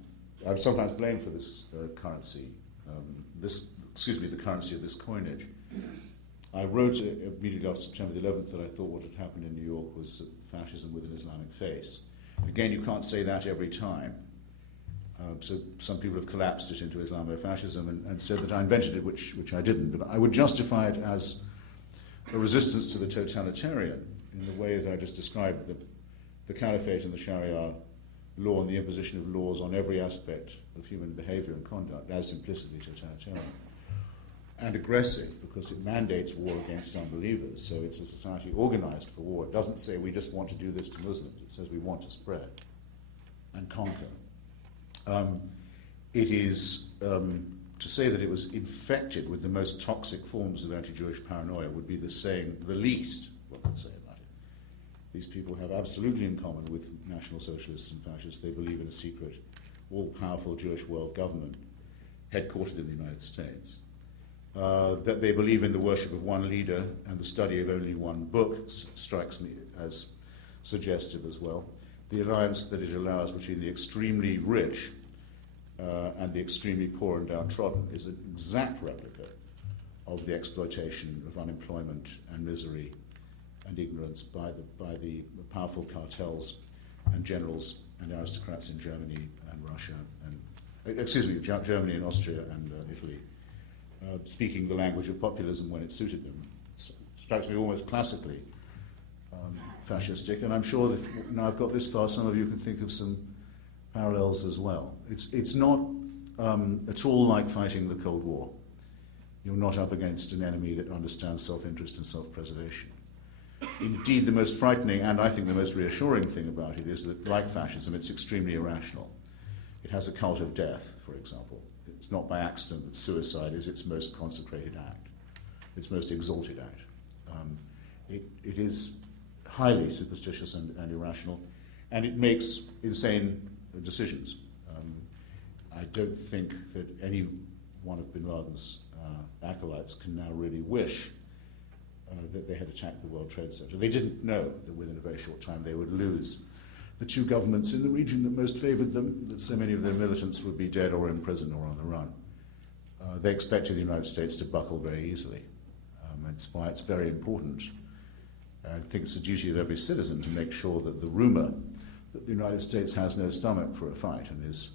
I'm sometimes blamed for this currency, the currency of this coinage. I wrote immediately after September the 11th that I thought what had happened in New York was fascism with an Islamic face. Again, you can't say that every time. So some people have collapsed it into Islamofascism and said that I invented it, which I didn't. But I would justify it as a resistance to the totalitarian in the way that I just described, the caliphate and the Sharia law and the imposition of laws on every aspect of human behavior and conduct as implicitly totalitarian. And aggressive, because it mandates war against unbelievers. So it's a society organized for war. It doesn't say we just want to do this to Muslims. It says we want to spread and conquer. It is, to say that it was infected with the most toxic forms of anti-Jewish paranoia would be the least one could say about it. These people have absolutely in common with National Socialists and fascists. They believe in a secret, all-powerful Jewish world government headquartered in the United States. That they believe in the worship of one leader and the study of only one book strikes me as suggestive as well. The alliance that it allows between the extremely rich and the extremely poor and downtrodden is an exact replica of the exploitation of unemployment and misery and ignorance by the powerful cartels and generals and aristocrats in Germany and Russia and, Germany and Austria and Italy. Speaking the language of populism when it suited them, strikes me almost classically fascistic, and I'm sure that now I've got this far, some of you can think of some parallels as well. It's not at all like fighting the Cold War. You're not up against an enemy that understands self-interest and self-preservation. Indeed, the most frightening and I think the most reassuring thing about it is that, like fascism, it's extremely irrational. It has a cult of death, for example. It's not by accident that suicide is its most consecrated act, its most exalted act. It is highly superstitious and irrational, and it makes insane decisions. I don't think that any one of bin Laden's acolytes can now really wish that they had attacked the World Trade Center. They didn't know that within a very short time they would lose the two governments in the region that most favored them, that so many of their militants would be dead or in prison or on the run. They expected the United States to buckle very easily. That's why it's very important. I think it's the duty of every citizen to make sure that the rumor that the United States has no stomach for a fight and is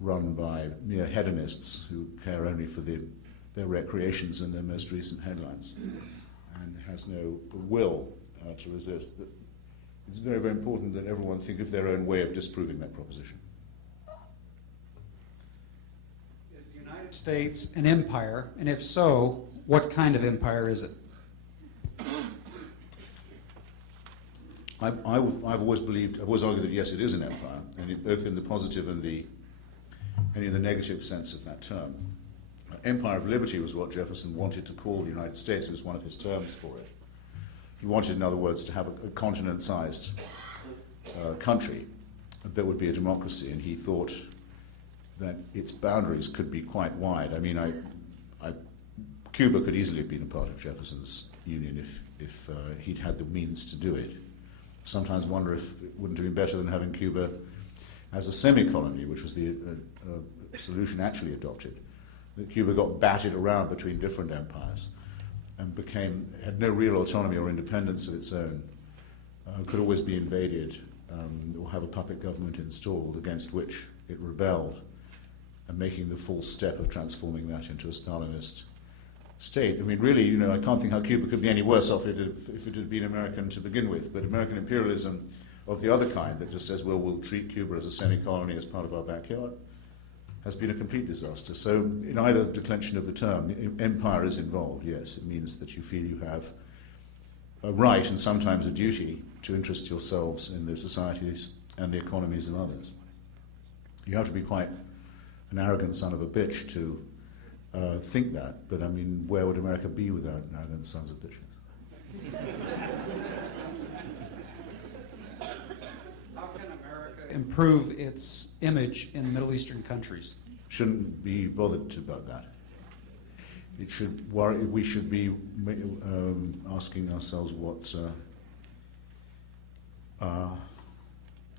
run by mere hedonists who care only for their recreations and their most recent headlines and has no will to resist. That it's very, very important that everyone think of their own way of disproving that proposition. Is the United States an empire? And if so, what kind of empire is it? I've always argued that yes, it is an empire, and both in the positive and in the negative sense of that term. Empire of liberty was what Jefferson wanted to call the United States. It was one of his terms for it. He wanted, in other words, to have a continent-sized country that would be a democracy, and he thought that its boundaries could be quite wide. I mean, Cuba could easily have been a part of Jefferson's union if he'd had the means to do it. Sometimes wonder if it wouldn't have been better than having Cuba as a semi-colony, which was the solution actually adopted. That Cuba got batted around between different empires and had no real autonomy or independence of its own, could always be invaded or have a puppet government installed against which it rebelled, and making the full step of transforming that into a Stalinist state. I mean, really, I can't think how Cuba could be any worse off if it had been American to begin with, but American imperialism of the other kind that just says, well, we'll treat Cuba as a semi-colony as part of our backyard, has been a complete disaster. So in either declension of the term, empire is involved, yes. It means that you feel you have a right and sometimes a duty to interest yourselves in the societies and the economies of others. You have to be quite an arrogant son of a bitch to think that, but I mean, where would America be without arrogant sons of bitches? How can America improve its image in Middle Eastern countries? Shouldn't be bothered about that. It should worry. We should be asking ourselves what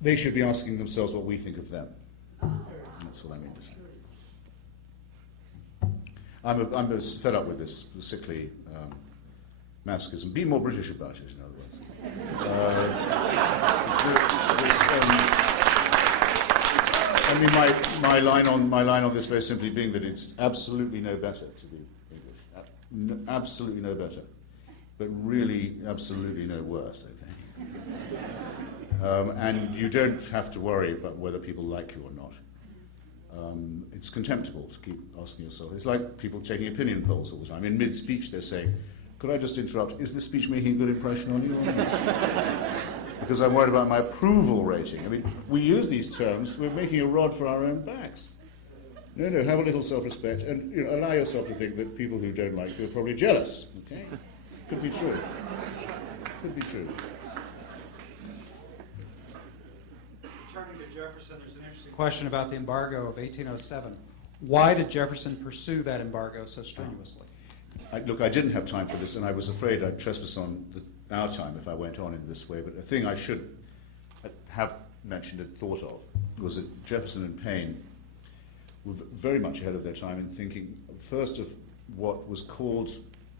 they should be asking themselves what we think of them. That's what I mean to say. I'm as fed up with this sickly masochism. Be more British about it, in other words. I mean, my line on this very simply being that it's absolutely no better to be English. Absolutely no better, but really absolutely no worse. Okay. And you don't have to worry about whether people like you or not. It's contemptible to keep asking yourself. It's like people taking opinion polls all the time. In mid-speech they're saying, could I just interrupt, is this speech making a good impression on you or not? Because I'm worried about my approval rating. I mean, we use these terms, we're making a rod for our own backs. No, have a little self-respect and allow yourself to think that people who don't like you are probably jealous. Okay? Could be true. Could be true. Turning to Jefferson, there's an interesting question about the embargo of 1807. Why did Jefferson pursue that embargo so strenuously? Look, I didn't have time for this, and I was afraid I'd trespass on our time if I went on in this way, but a thing I should have mentioned and thought of was that Jefferson and Paine were very much ahead of their time in thinking first of what was called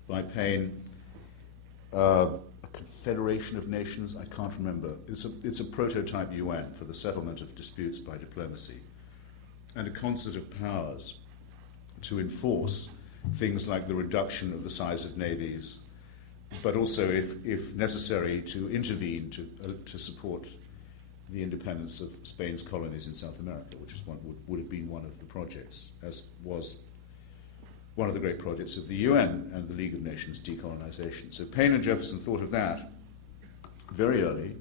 by Paine a confederation of nations. I can't remember. It's a prototype UN for the settlement of disputes by diplomacy, and a concert of powers to enforce things like the reduction of the size of navies, but also, if necessary, to intervene to support the independence of Spain's colonies in South America, which is would have been one of the projects, as was one of the great projects of the UN and the League of Nations decolonization. So Paine and Jefferson thought of that very early,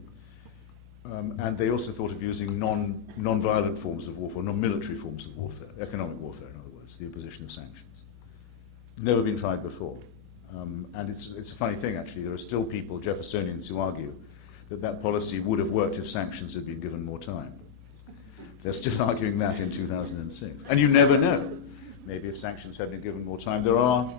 and they also thought of using non-violent forms of warfare, non-military forms of warfare, economic warfare, in other words, the imposition of sanctions. Never been tried before. And it's a funny thing, actually. There are still people, Jeffersonians, who argue that policy would have worked if sanctions had been given more time. They're still arguing that in 2006. And you never know. Maybe if sanctions had been given more time. There are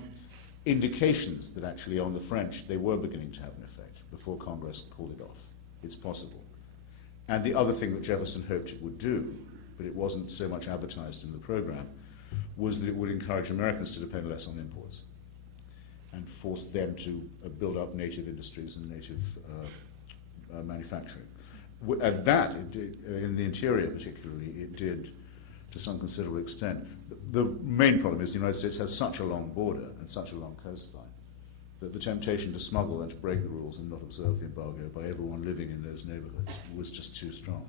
indications that actually on the French they were beginning to have an effect before Congress called it off. It's possible. And the other thing that Jefferson hoped it would do, but it wasn't so much advertised in the program, was that it would encourage Americans to depend less on imports and force them to build up native industries and native manufacturing. And that, in the interior particularly, it did to some considerable extent. The main problem is the United States has such a long border and such a long coastline that the temptation to smuggle and to break the rules and not observe the embargo by everyone living in those neighborhoods was just too strong.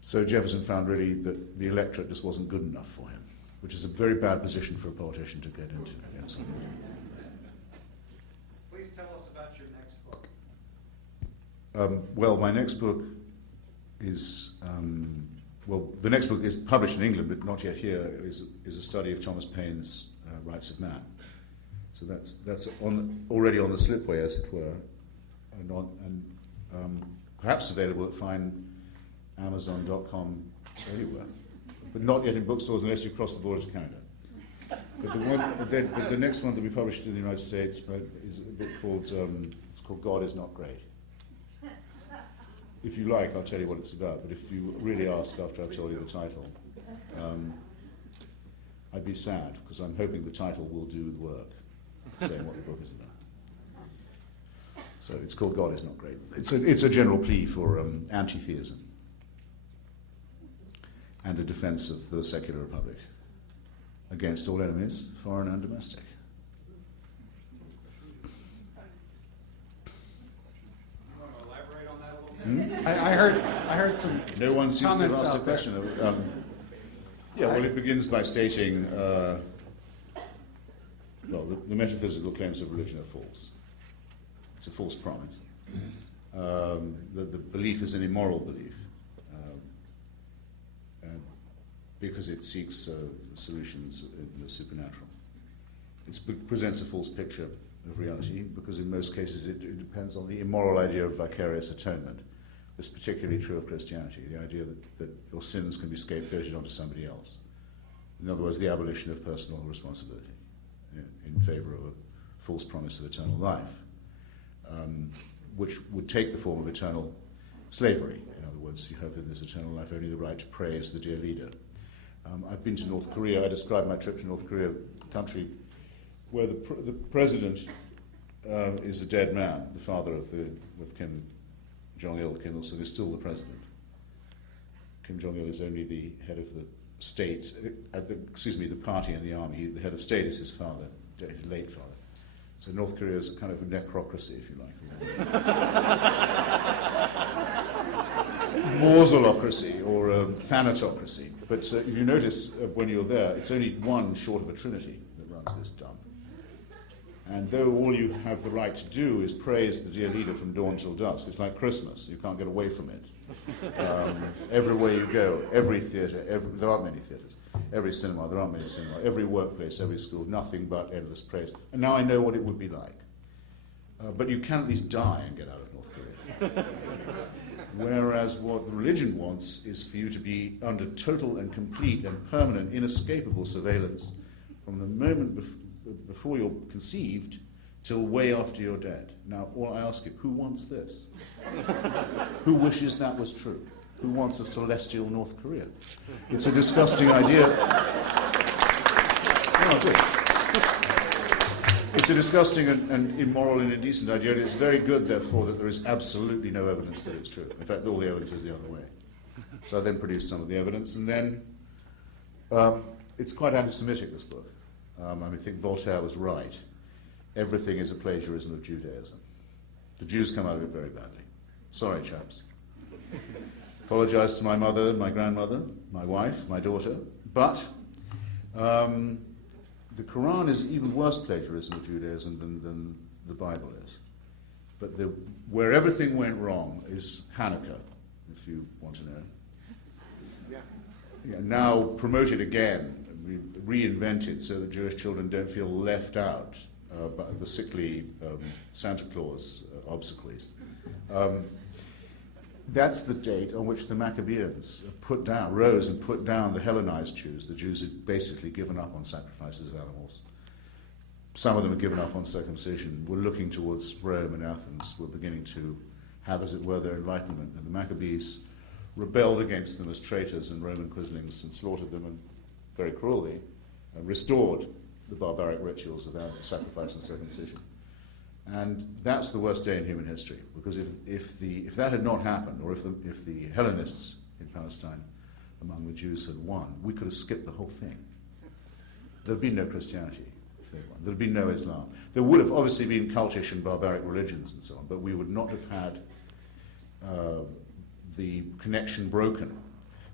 So Jefferson found really that the electorate just wasn't good enough for him, which is a very bad position for a politician to get into. Absolutely. Please tell us about your next book. Well, my next book is, the next book is published in England, but not yet here, is a study of Thomas Paine's Rights of Man. So that's already on the slipway, as it were, and perhaps available at fine Amazon.com anywhere, but not yet in bookstores unless you cross the border to Canada. But the next one that we published in the United States is a book called it's called God Is Not Great. If you like, I'll tell you what it's about. But if you really ask after I've told you the title, I'd be sad because I'm hoping the title will do the work, saying what the book is about. So it's called God Is Not Great. It's a general plea for anti-theism and a defense of the secular republic against all enemies, foreign and domestic. You want to elaborate on that a little bit? I heard some. No one seems to have comments asked a out there. question. Well, it begins by stating, the metaphysical claims of religion are false. It's a false promise. The belief is an immoral belief. Because it seeks solutions in the supernatural. It presents a false picture of reality because in most cases it depends on the immoral idea of vicarious atonement. It's particularly true of Christianity, the idea that your sins can be scapegoated onto somebody else. In other words, the abolition of personal responsibility in favor of a false promise of eternal life, which would take the form of eternal slavery. In other words, you have in this eternal life only the right to praise the dear leader. I've been to North Korea. I described my trip to North Korea, a country where the president is a dead man, the father of Kim Jong-il. Kim Il-sung is still the president. Kim Jong-il is only the head of the state, the party and the army. The head of state is his father, his late father. So North Korea is a kind of a necrocracy, if you like. Mausolocracy or thanatocracy. But if you notice when you're there, it's only one short of a trinity that runs this dump. And though all you have the right to do is praise the dear leader from dawn till dusk, it's like Christmas. You can't get away from it. Everywhere you go, every theatre, there aren't many theatres, every cinema, there aren't many cinema, every workplace, every school, nothing but endless praise. And now I know what it would be like. But you can at least die and get out of North Korea. Whereas what religion wants is for you to be under total and complete and permanent, inescapable surveillance from the moment before you're conceived till way after you're dead. Now, all I ask you, who wants this? Who wishes that was true? Who wants a celestial North Korea? It's a disgusting idea. It's a disgusting and immoral and indecent idea. It's very good, therefore, that there is absolutely no evidence that it's true. In fact, all the evidence is the other way. So I then produced some of the evidence, and then it's quite anti-Semitic, this book. I think Voltaire was right everything is a plagiarism of Judaism. The Jews come out of it very badly. Sorry, chaps. Apologise to my mother, my grandmother, my wife, my daughter. But the Quran is even worse plagiarism of Judaism than the Bible is. But where everything went wrong is Hanukkah, if you want to know. Yeah, now promoted again, reinvented so that Jewish children don't feel left out by the sickly Santa Claus obsequies. That's the date on which the Maccabeans rose and put down the Hellenized Jews, the Jews who'd basically given up on sacrifices of animals. Some of them had given up on circumcision, were looking towards Rome and Athens, were beginning to have, as it were, their enlightenment. And the Maccabees rebelled against them as traitors and Roman quislings and slaughtered them, and very cruelly restored the barbaric rituals of sacrifice and circumcision. And that's the worst day in human history, because if that had not happened, or if the Hellenists in Palestine among the Jews had won, we could have skipped the whole thing. There would be no Christianity. There would be no Islam. There would have obviously been cultish and barbaric religions and so on, but we would not have had the connection broken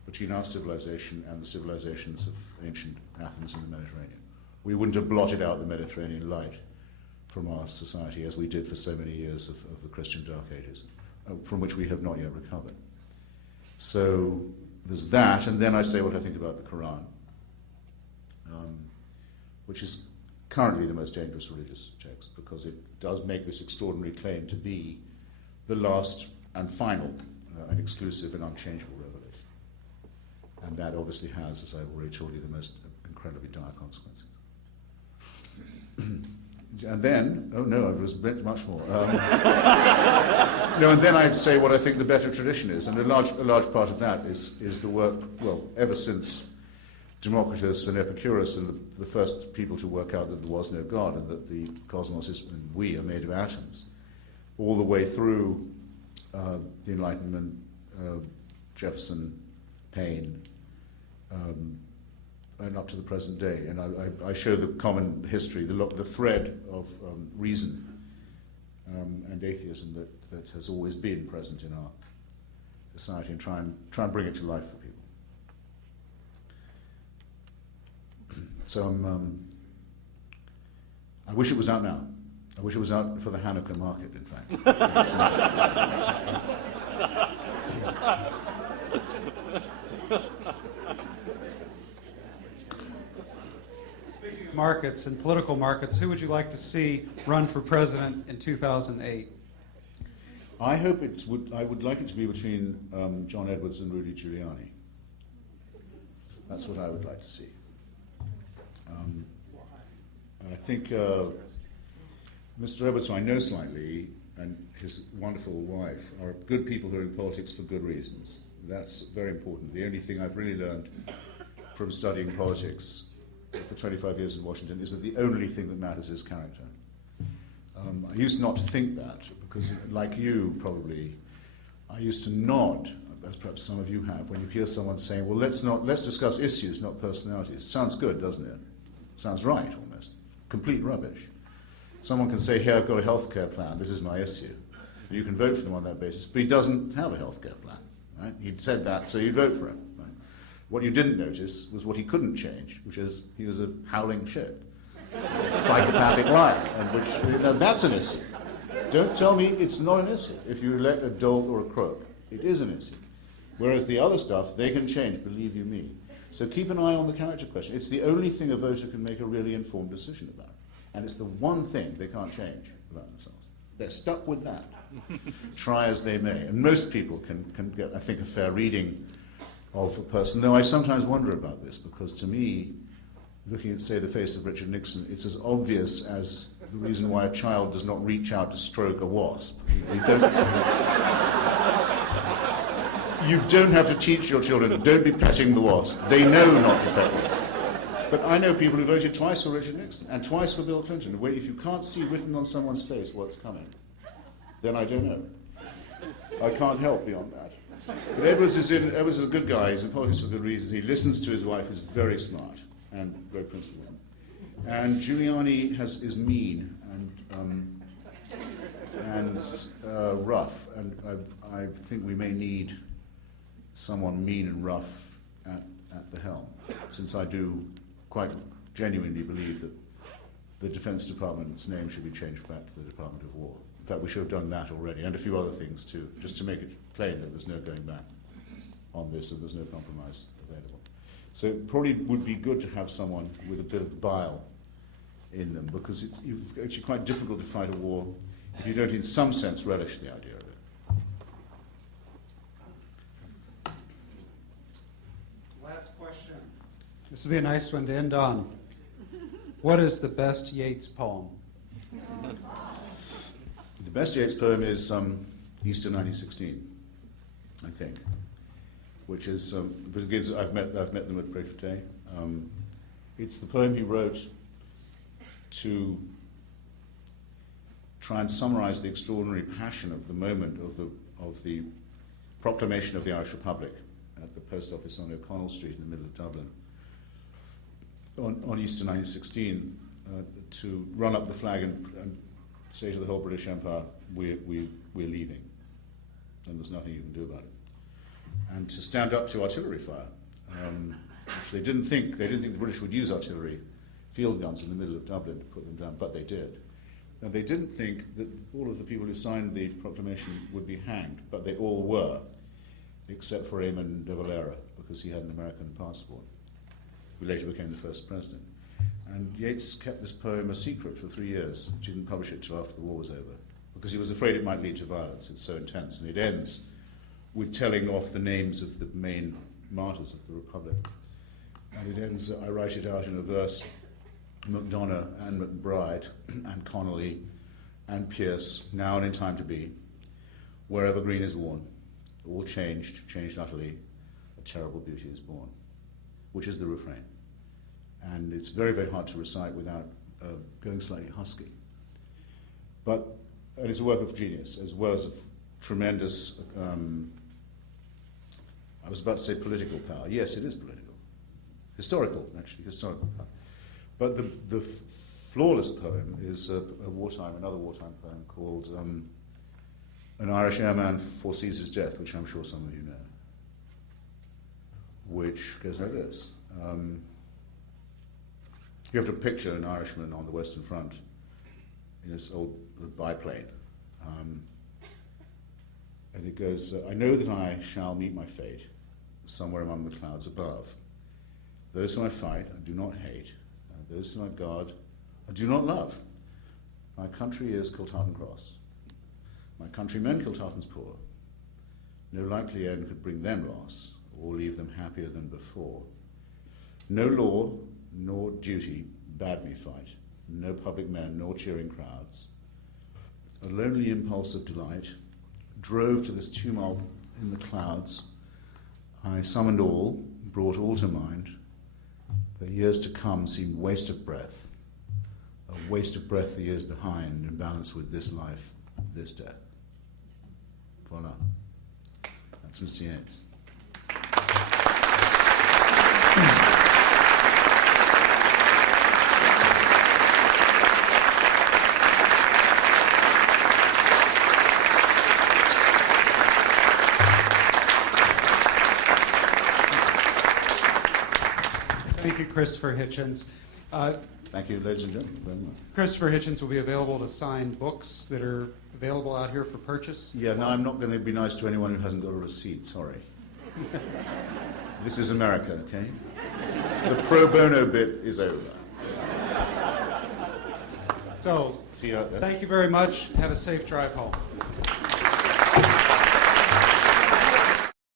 between our civilization and the civilizations of ancient Athens and the Mediterranean. We wouldn't have blotted out the Mediterranean light from our society as we did for so many years of the Christian Dark Ages, from which we have not yet recovered. So there's that, and then I say what I think about the Quran, which is currently the most dangerous religious text, because it does make this extraordinary claim to be the last and final and exclusive and unchangeable revelation. And that obviously has, as I've already told you, the most incredibly dire consequences. And then, oh no, it was much more. No, and then I'd say what I think the better tradition is, and a large part of that is the work, well, ever since Democritus and Epicurus and the first people to work out that there was no God and that the cosmos is, and we are made of atoms, all the way through the Enlightenment, Jefferson, Paine, and up to the present day. And I show the common history, the thread of reason and atheism that has always been present in our society, and try and bring it to life for people. So I wish it was out now. I wish it was out for the Hanukkah market, in fact. Speaking of markets and political markets, who would you like to see run for president in 2008? I would like it to be between John Edwards and Rudy Giuliani. That's what I would like to see. I think Mr. Edwards, who I know slightly, and his wonderful wife are good people who are in politics for good reasons. That's very important. The only thing I've really learned from studying politics for 25 years in Washington is that the only thing that matters is character. I used not to think that, because like you probably, I used to nod, as perhaps some of you have, when you hear someone saying, well, let's discuss issues, not personalities. Sounds good, doesn't it? Sounds right, almost. Complete rubbish. Someone can say, here, I've got a healthcare plan, this is my issue. You can vote for them on that basis, but he doesn't have a healthcare plan. Right? He'd said that, so you'd vote for him. Right? What you didn't notice was what he couldn't change, which is he was a howling shit. Psychopathic like, and which, now that's an issue. Don't tell me it's not an issue. If you elect a dolt or a crook, it is an issue. Whereas the other stuff, they can change, believe you me. So keep an eye on the character question. It's the only thing a voter can make a really informed decision about. And it's the one thing they can't change about themselves. They're stuck with that, try as they may. And most people can get, I think, a fair reading of a person, though I sometimes wonder about this, because to me, looking at, say, the face of Richard Nixon, it's as obvious as the reason why a child does not reach out to stroke a wasp. You don't have to teach your children, don't be petting the wasp. They know not to pet it. But I know people who voted twice for Richard Nixon and twice for Bill Clinton, where if you can't see written on someone's face what's coming, then I don't know. I can't help beyond that. But Edwards is a good guy, he's in politics for good reasons. He listens to his wife, he's very smart and very principled. And Giuliani is mean and rough. And I think we may need someone mean and rough at the helm, since I do quite genuinely believe that the Defense Department's name should be changed back to the Department of War. In fact, we should have done that already, and a few other things too, just to make it plain that there's no going back on this and there's no compromise available. So it probably would be good to have someone with a bit of bile in them, because it's actually quite difficult to fight a war if you don't in some sense relish the idea of it. Last question. This will be a nice one to end on. What is the best Yeats poem? The best Yeats poem is Easter 1916, I think, which is because I've met them at break of day. It's the poem he wrote to try and summarize the extraordinary passion of the moment of the proclamation of the Irish Republic at the post office on O'Connell Street in the middle of Dublin on Easter 1916, to run up the flag and say to the whole British Empire, we're leaving, and there's nothing you can do about it. And to stand up to artillery fire, which they didn't think the British would use artillery field guns in the middle of Dublin to put them down, but they did. And they didn't think that all of the people who signed the proclamation would be hanged, but they all were, except for Eamon de Valera, because he had an American passport, who later became the first president. And Yeats kept this poem a secret for 3 years. He didn't publish it till after the war was over, because he was afraid it might lead to violence. It's so intense. And it ends with telling off the names of the main martyrs of the Republic. And it ends, I write it out in a verse, Macdonough and McBride and Connolly and Pierce, now and in time to be, wherever green is worn, all changed utterly, a terrible beauty is born, which is the refrain. And it's very, very hard to recite without going slightly husky. And it's a work of genius, as well as of tremendous, I was about to say political power. Yes, it is political. Historical power. But the flawless poem is another wartime poem called An Irish Airman Foresees His Death, which I'm sure some of you know, which goes like this. You have to picture an Irishman on the Western Front in this old biplane. And it goes, I know that I shall meet my fate somewhere among the clouds above. Those whom I fight, I do not hate. Those whom I guard, I do not love. My country is Kiltartan Cross. My countrymen Kiltartan's poor. No likely end could bring them loss, or leave them happier than before. No law nor duty bade me fight, no public men nor cheering crowds. A lonely impulse of delight drove to this tumult in the clouds. I summoned all, brought all to mind. The years to come seemed waste of breath, a waste of breath the years behind, in balance with this life, this death. Voila. That's Mr. Yeats. Thank you, Christopher Hitchens. Thank you, ladies and gentlemen, very much. Christopher Hitchens will be available to sign books that are available out here for purchase. Yeah, no, I'm not going to be nice to anyone who hasn't got a receipt, sorry. This is America, okay? The pro bono bit is over. So, see you out there. Thank you very much. Have a safe drive home.